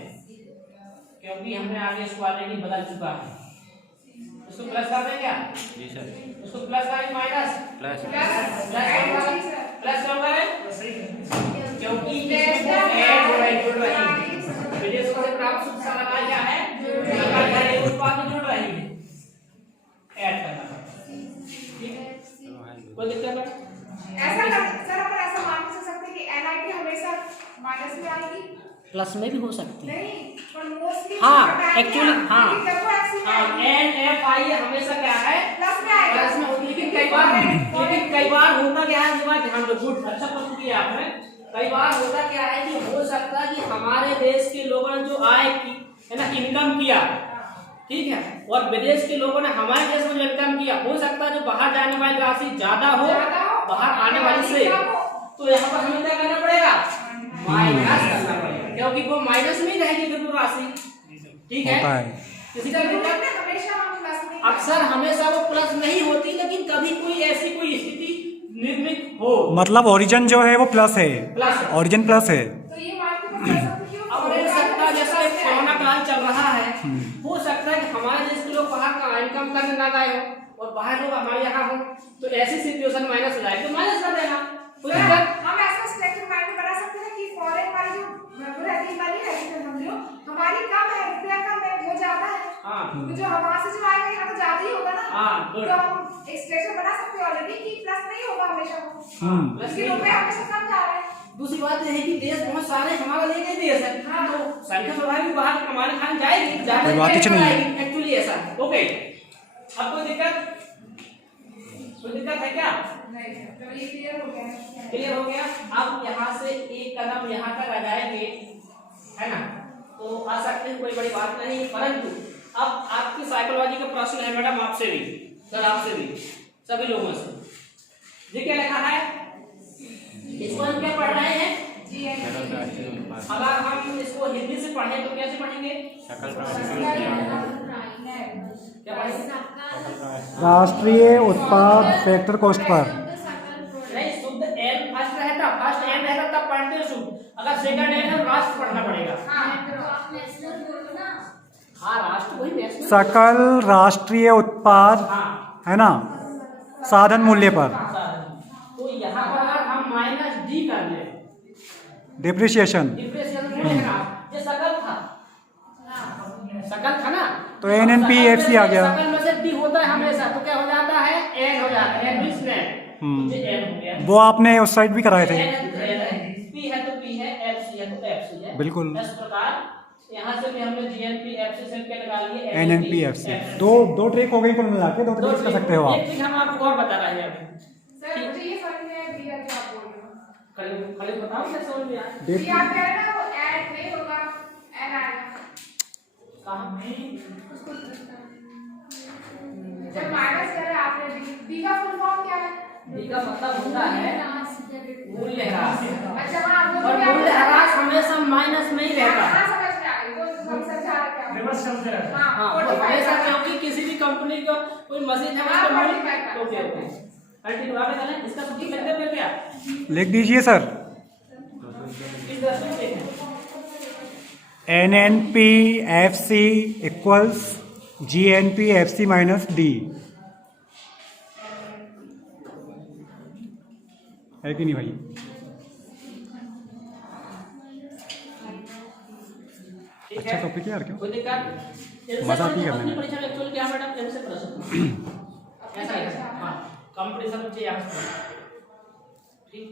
क्योंकि हमने आगे इसको ऑलरेडी बदल चुका है, उसको प्लस कर दें क्या, जी सर, उसको प्लस करें माइनस प्लस प्लस क्यों करें, क्योंकि इसमें ऐड हो रही जुड़ रही है, विदेशों से प्राप्त शुद्ध सामग्री क्या है सकल घरेलू उत्पाद में जुड़ रही है, ऐड करना, ठीक है, कोई दिक्कत है। सर अपन ऐसा मान के चल सकते हैं कि एनआईटी हमेशा माइनस में आएगी, प्लस में भी हो सकती है, नहीं पर मोस्टली हाँ एक्चुअली हाँ एन एफ आई हमेशा क्या है प्लस में आएगा, प्लस में होती है, लेकिन कई बार होता क्या है, ध्यान दो, गुड अच्छा प्रश्न किया आपने, कई बार होता क्या है कि हो सकता है कि हमारे देश के लोगों ने जो आय की है ना इनकम किया, ठीक है, और विदेश के लोगों ने हमारे देश में जो इनकम किया, हो सकता है जो बाहर जाने वाली राशि ज्यादा हो बाहर आने वाली से, तो यहाँ पर हमें क्या करना पड़ेगा माइनस करना पड़ेगा, क्योंकि वो माइनस में ही रहेगी फिर वो राशि, ठीक है, किसी का हमेशा हम प्लस में अक्सर हमेशा वो प्लस नहीं होती, लेकिन कभी कोई ऐसी कोई स्थिति निर्मित हो, मतलब ओरिजिन जो है वो प्लस है, प्लस ओरिजिन प्लस है। तो ये मान के बता सकते हो अब हो सकता है जैसे कोरोना काल चल रहा है, हो सकता है कि हमारे देश के लोग बाहर का इनकम करने ना गए हो और बाहर लोग हमारे यहाँ हो, तो ऐसी सिचुएशन माइनस हो जाए तो माइनस कर देना, कोई दिक्कत हम ऐसा सिलेक्टिव माइंड में बना सकते हैं कि फॉरेन वाली जो रहती वाली है समझ लो हमारी कम है, रुपया कम है, वो ज्यादा है, हाँ तो जो हमारे से जो आएगा यहाँ तो ज्यादा ही होगा ना, हाँ गुड, तो हम एक स्ट्रक्चर बना सकते हैं ऑलरेडी कि प्लस नहीं होगा हमेशा, प्लस क्योंकि रुपया हमेशा कम जा रहा है। दूसरी बात यह है कि देश बहुत सारे हमारा लेके देश है, तो संख्या स्वाभाविक बाहर कमाने खाने जाएगी, कोई बात ही नहीं है। एक्चुअली ऐसा है। ओके, अब कोई दिक्कत है क्या, नहीं तो ये क्लियर हो गया, क्लियर हो गया। अब यहाँ से एक कदम यहाँ तक आ जाएंगे, है ना, तो आ सकते हैं, कोई बड़ी बात नहीं, परंतु अब आपकी साइकोलॉजी का प्रश्न है मैडम, आपसे भी सर, आपसे भी सभी लोगों से, ये क्या लिखा है, इसको हम क्या पढ़ रहे हैं, अगर हम इसको हिंदी से पढ़ें तो कैसे पढ़ेंगे, सकल क्या पढ़ेंगे, राष्ट्रीय उत्पाद फैक्टर कॉस्ट पर, नहीं शुद्ध एन फर्स्ट रहता, फर्स्ट एन रहता तब पढ़ते हैं शुद्ध, अगर सेकंड एन है राष्ट्र पढ़ना पड़ेगा, हाँ राष्ट्र वही नेशनल, सकल राष्ट्रीय उत्पाद हाँ है ना, साधन मूल्य पर, तो यहाँ पर अगर हम माइनस डी कर ले, डिप्रिसिएशन, डिप्रेशन में लेना, ये सकल था ना, तो NNPFC आ गया। सकल में से डी होता है हमेशा, तो क्या हो जाता है एन हो जाता है, एन एन हो गया, वो आपने उस साइड भी कराए थे। पी है तो पी है, एफ सी है तो एफ सी है, बिल्कुल। इस प्रकार यहाँ से भी हमने जीएनपी एफसी से क्या निकाल लिए, NNPFC, दो ट्रिक हो गई कुल मिला के, 2 ट्रिक कर सकते हो आप। एक चीज हम आपको और बता रहे हैं अभी, सर मुझे ये समझ में दिया जो आप बोल रहे हो, खड़े बताओ क्या समझ में आया, ये आप कह रहे हैं ना वो ऐड नहीं होगा, एन आएगा, कहाँ जब माइनस कर रहे हैं आपने डी का फुल फॉर्म क्या है, डी का मतलब होता है मूल्य ह्रास। अच्छा हाँ वो और मूल्य ह्रास हमेशा माइनस में ही रहता है। हाँ समझ में आ गई, वो हम समझा रहे हैं। रिवर्स चलते रहते हैं। हाँ, वो 45 हमेशा, क्योंकि किसी भी कंपनी का कोई मशीन है हाँ, उसका मूल्य 45 ओके ओके कंटिन्यू आगे चलें। इसका सूत्र कितने पे गया लिख दीजिए सर। इस दृष्टि से देखें। NNPFC equals GNPFC minus D है कि नहीं भाई? ठीक अच्छा है, टॉपिक है यार, क्यों कोई दिक्कत? मजा आती है करने अपनी में। परीक्षा में एक्चुअल क्या मैडम इनसे प्रश्न ऐसा है। हाँ कंपटीशन में यहाँ से ठीक।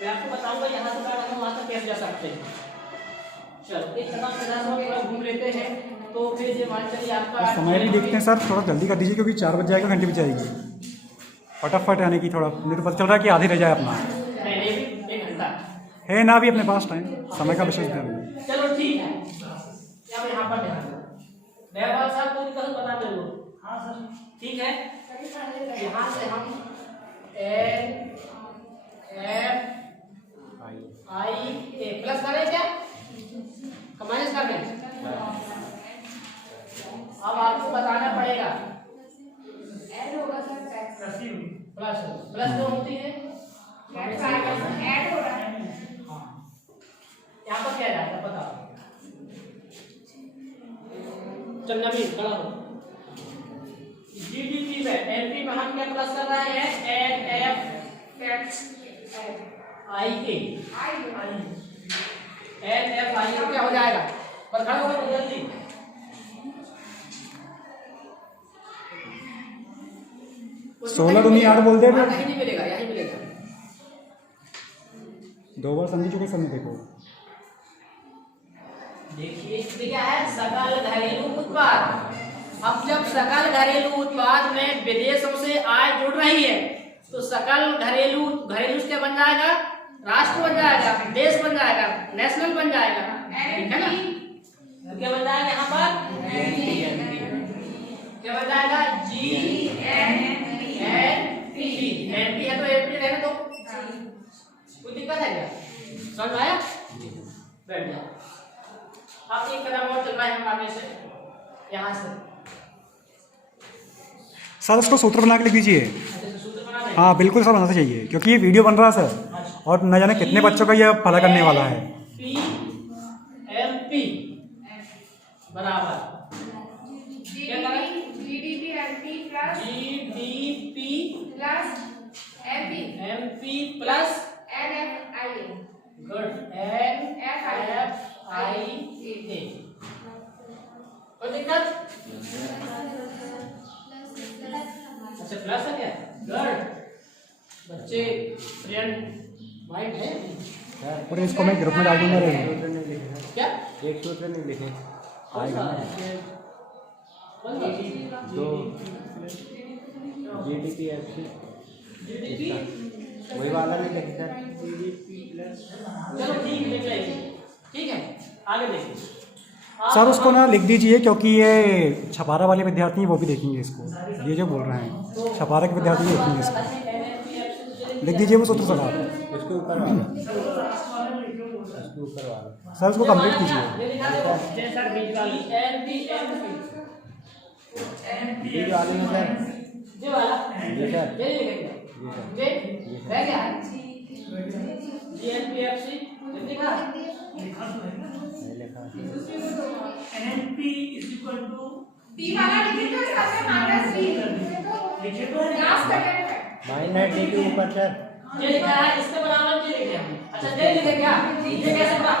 मैं आपको बताऊंगा यहाँ से काट हम वहाँ तक कैसे जा सकते हैं। चलो एक कदम से थोड़ा घूम लेते हैं तो फिर ये मान चलिए आपका समय भी देखते हैं सर, थोड़ा जल्दी कर दीजिए क्योंकि 4 बज जाएगा, घंटे भी जाएगी। फटाफट आने की थोड़ा, नहीं तो पता चल रहा है कि आधे रह जाए अपना। नहीं भी 1 घंटा है ना अभी अपने पास टाइम, समय का विशेष ध्यान रखिए। चलो ठीक है। अब यहाँ पर ध्यान दो। दयावाल साहब को निकल बता दो। हाँ सर ठीक है। यहाँ से हम N F I A plus करें क्या माइनस कर दें? अब आपको बताना पड़ेगा ऐड होगा सर टैक्स प्लस प्लस जो होती है ऐड हो रहा है। हाँ यहाँ पर क्या जाएगा बताओ। चल नबी खड़ा हो। GDP में एमपी में हम क्या प्लस कर रहे हैं NFI क्या हो जाएगा? पर खड़ा हो जल्दी। सोलह तो नहीं यार बोल दे। कहीं नहीं मिलेगा, यही मिलेगा। 2 बार समझी चुके सर, देखो देखिए इसमें क्या है सकल घरेलू उत्पाद। अब जब सकल घरेलू उत्पाद में विदेशों से आय जुड़ रही है तो सकल घरेलू घरेलू क्या बन जाएगा? राष्ट्र बन जाएगा, देश बन जाएगा, नेशनल बन जाएगा, ठीक है ना? तो क्या बन जाएगा यहाँ पर? क्या बन जाएगा? GNP है तो एमपी रहने दो, कोई दिक्कत है क्या? समझ में आया? बैठ जाओ। अब एक कदम और चल रहा है हम आगे से यहाँ से सर, उसको सूत्र बना के लिख दीजिए। सूत्र बना दें। हाँ बिल्कुल सर, बनाना चाहिए क्योंकि ये वीडियो बन रहा है सर, और न जाने कितने बच्चों का ये भला करने वाला है। PMP बराबर GDP MP plus GDP plus MP plus NFIA good NFIA। कोई दिक्कत? अच्छा प्लस है क्या? गुड बच्चे फ्रेंड वाइट है और इसको मैं ग्रुप में डाल दूंगा। क्या? एक सूत्र नहीं लिखे आएगा दो GDP FC वही वाला नहीं लिखे सर। चलो ठीक लिख लेंगे, ठीक है आगे देखिए। सर उसको ना लिख दीजिए क्योंकि ये छपारा वाले विद्यार्थी हैं, वो भी देखेंगे इसको, ये जो बोल रहे हैं छपारा के विद्यार्थी भी देखेंगे इसको। लिख दीजिए वो सूत्र सर आप। इसके ऊपर वाला, इसके ऊपर वाला सर उसको कंप्लीट कीजिए। बीज वाले में सर, ये वाला ये सर, ये लिखेंगे ये रह गया GNPFC लिखा नहीं लिखा। टी वाला लिखे तो इसका माइनस डी लिखे तो लास्ट सेकंड में माइनस डी के ऊपर सर ये लिखा है, इसके बराबर ये लिखे हमने। अच्छा ये लिखे क्या? ये कैसे बना?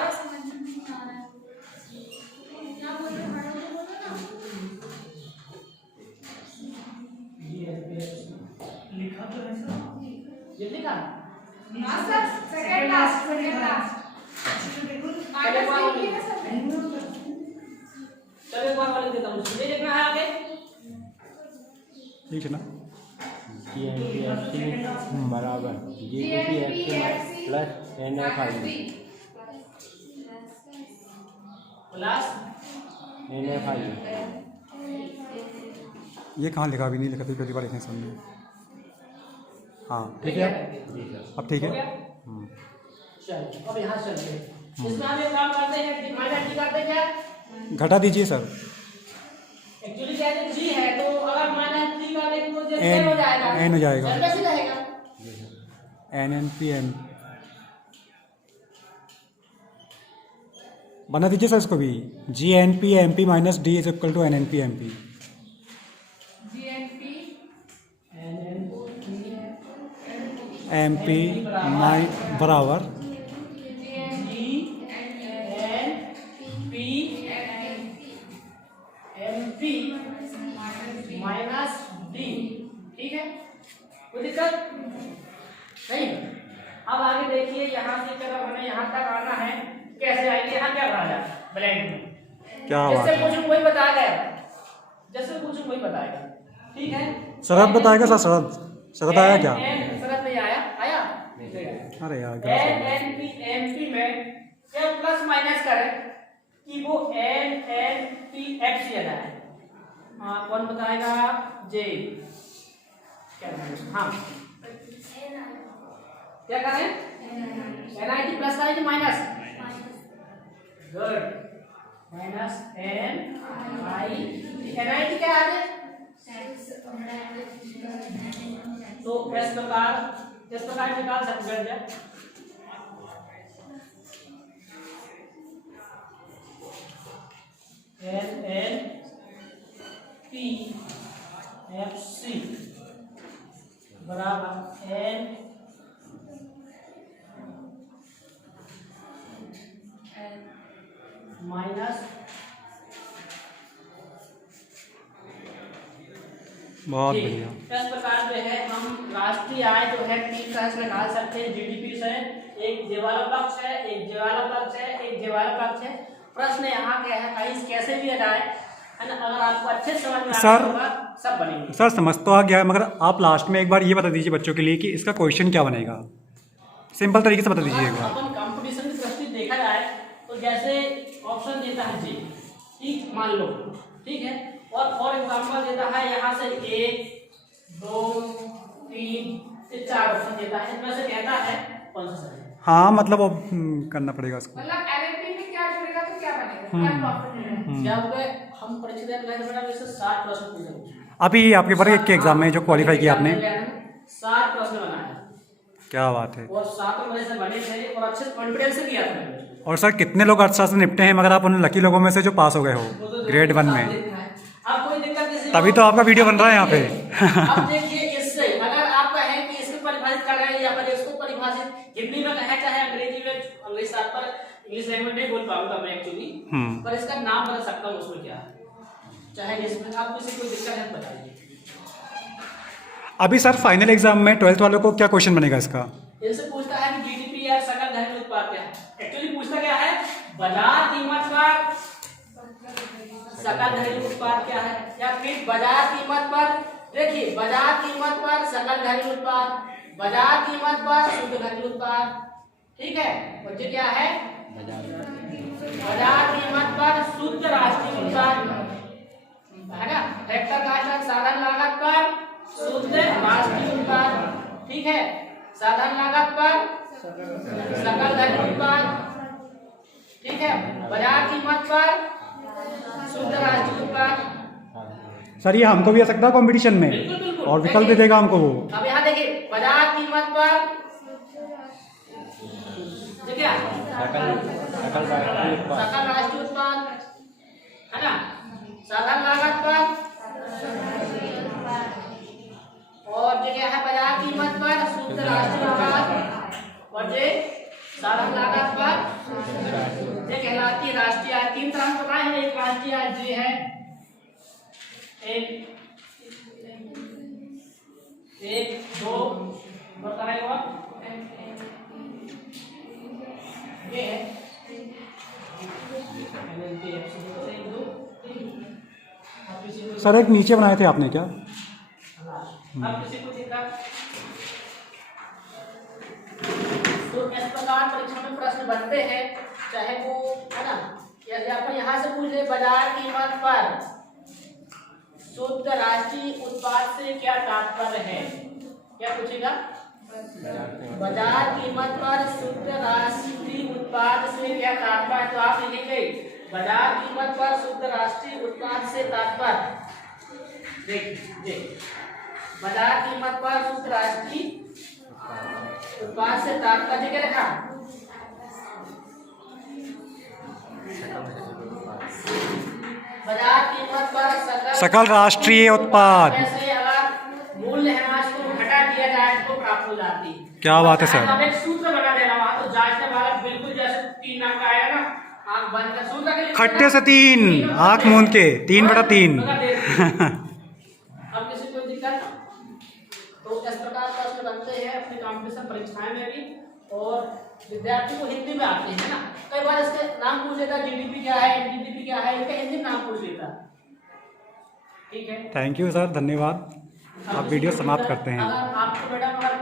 लिखा तो है सर, ये लिखा हाँ sir second last minus D है सर। चलो एक बार वाले देता हूँ, ये लिखना है आगे ठीक है ना? GNPFC बराबर GDPFC plus NFI plus NFI। ये कहाँ लिखा? अभी नहीं लिखा, फिर पहली बार लिखें सामने। हाँ ठीक है अब ठीक हो है। गया? चलो अब यहाँ से चलते हैं। इसमें हम एक काम करते हैं, माइनस डी करते हैं क्या? घटा दीजिए सर। एक्चुअली क्या है, जी है तो अगर माइनस डी का देखें तो N एन हो जाएगा, N हो जाएगा। N कैसे रहेगा? NNPM बना दीजिए सर इसको भी। GNP minus D is equal to NNP MP। GNP MP बराबर MP माइनस डी। ठीक है, कोई दिक्कत नहीं। अब आगे देखिए, यहाँ से अगर हमें यहाँ तक आना है कैसे आएंगे? यहाँ क्या कहा जाए ब्लैंक में, क्या बात जैसे है पूछूं वही बताएगा, जैसे पूछूं वही बताएगा। ठीक है, शरद बताएगा सर। शरद आया क्या? शरद नहीं आया, आया अरे यार NNP में क्या प्लस माइनस करें कि वो NNPX याद है। हाँ कौन बताएगा? जे क्या करें? हाँ क्या करें? NIT प्लस करें कि माइनस? गुड, माइनस NIT क्या है? तो इस प्रकार निकाल सकते हैं। NNPFC बराबर N माइनस बहुत ठीक। बढ़िया। इस प्रकार जो है हम राष्ट्रीय आय जो है 3 तरह से निकाल सकते हैं। जीडीपी से, एक जेवाला पक्ष है, एक जेवाला पक्ष है, एक जेवाला पक्ष है। प्रश्न यहाँ क्या है, कहीं कैसे भी जाए है ना, अगर आपको अच्छे समझ में सर होगा सब बनेंगे। सर समझ तो आ गया है, मगर आप लास्ट में एक बार ये बता दीजिए बच्चों के लिए कि इसका क्वेश्चन क्या बनेगा। सिंपल तरीके से बता दीजिए एक बार। अपन कंपटीशन की दृष्टि देखा जाए तो जैसे ऑप्शन देता है जी, ठीक मान लो, ठीक है, और फॉर एग्जांपल देता है यहाँ से 1 2 3 से 4 ऑप्शन देता है, इसमें से कहता है कौन सा सही है। हाँ मतलब वो करना पड़ेगा उसको। मतलब NNP में क्या जुड़ेगा तो क्या बनेगा, क्या प्रॉफिट है? जब हम परीक्षा देने गए थे बेटा, वैसे 60 प्रश्न पूछे, अभी आपके वर्ग के एग्जाम में जो क्वालिफाई किया आपने, 60 प्रश्न बनाए क्या बात है। और 7 बजे से बने थे और अच्छे कॉन्फिडेंस से किया था। और सर कितने लोग अर्थशास्त्र से निपटे हैं, मगर आप उन लकी लोगों में से जो पास हो गए हो ग्रेड 1 में, अब कोई दिक्कत नहीं, तभी तो आपका वीडियो बन रहा है यहाँ पे। अब देखिए इससे अगर आप कहें कि इसको परिभाषित कर रहे हैं या फिर इसको परिभाषित हिंदी में कहें चाहे अंग्रेजी में, अंग्रेजी साथ पर इंग्लिश लैंग्वेज नहीं बोल पाऊंगा मैं एक्चुअली, पर इसका नाम बता सकता हूँ उसमें क्या है, चाहे इसमें आप किसी कोई दिक्कत है बताइए। अभी सर फाइनल एग्जाम में 12th वालों को क्या क्वेश्चन बनेगा इसका? इनसे पूछता है कि जीडीपी या सकल घरेलू उत्पाद क्या है। एक्चुअली पूछता क्या है, बाजार कीमत पर सकल घरेलू उत्पाद क्या है, या फिर बाजार कीमत पर, देखिए बाजार कीमत पर सकल घरेलू उत्पाद, बाजार कीमत पर शुद्ध घरेलू उत्पाद, ठीक है। और ये क्या है, बाजार कीमत पर शुद्ध राष्ट्रीय उत्पाद, है ना। फैक्टर कास्ट साधन लागत पर शुद्ध राष्ट्रीय उत्पाद, ठीक है। साधन लागत पर सकल घरेलू उत्पाद, ठीक है। बाजार कीमत पर शुद्ध राष्ट्रीय उत्पाद। सर ये हमको भी आ सकता है कंपटीशन में? बिल्कुल बिल्कुल, और विकल्प भी देगा हमको वो। अब यहाँ देखिए बाजार कीमत पर क्या सकल राष्ट्रीय उत्पाद, है ना। साधन लागत पर और ये क्या है, बाजार कीमत पर शुद्ध राष्ट्रीय उत्पाद, और ये साधन लागत पर ये कहलाती है राष्ट्रीय आय। 3 तरह से बताए हैं, एक राष्ट्रीय आय जी है, एक 2 बताएगा ये है सर एक नीचे बनाए थे आपने क्या? अब किसी को दिक्कत, तो इस प्रकार परीक्षा में प्रश्न बनते हैं, चाहे वो है ना, यदि आप यहाँ से पूछ ले बाजार कीमत पर शुद्ध राष्ट्रीय उत्पाद से क्या तात्पर्य है, क्या पूछेगा, बाजार कीमत पर शुद्ध राष्ट्रीय उत्पाद से क्या तात्पर्य? तो आप लिखेंगे बाजार कीमत पर शुद्ध राष्ट्रीय उत्पाद से तात्पर्य। देखिए बाजार कीमत पर शुद्ध राष्ट्रीय उत्पाद से तात्पर्य क्या लिखा? बाजार कीमत पर सकल राष्ट्रीय उत्पाद। जैसे अगर मूल्य ह्रास को घटा दिया जाए तो प्राप्त हो जाती है। क्या बात है सर। अब एक सूत्र बना दे रहा हूं तो जांचने वाला बिल्कुल जैसे 3 अंक आएगा ना, आंख बंद कर सूत्र के लिए खट्टे से 3 आंख मूंद के 3/3। अब किसी को दिक्कत तो इस प्रकार का उसमें बनते हैं अपनी कॉम्पिटिशन परीक्षाएं में भी, और विद्यार्थी को हिंदी में आते हैं ना, कई बार इसके नाम पूछ लेता है जीडीपी क्या है, एनडीपी क्या है, इनका हिंदी नाम पूछ लेता है। ठीक है, थैंक यू सर, धन्यवाद। आप वीडियो समाप्त करते हैं। अगर आपको मैडम अगर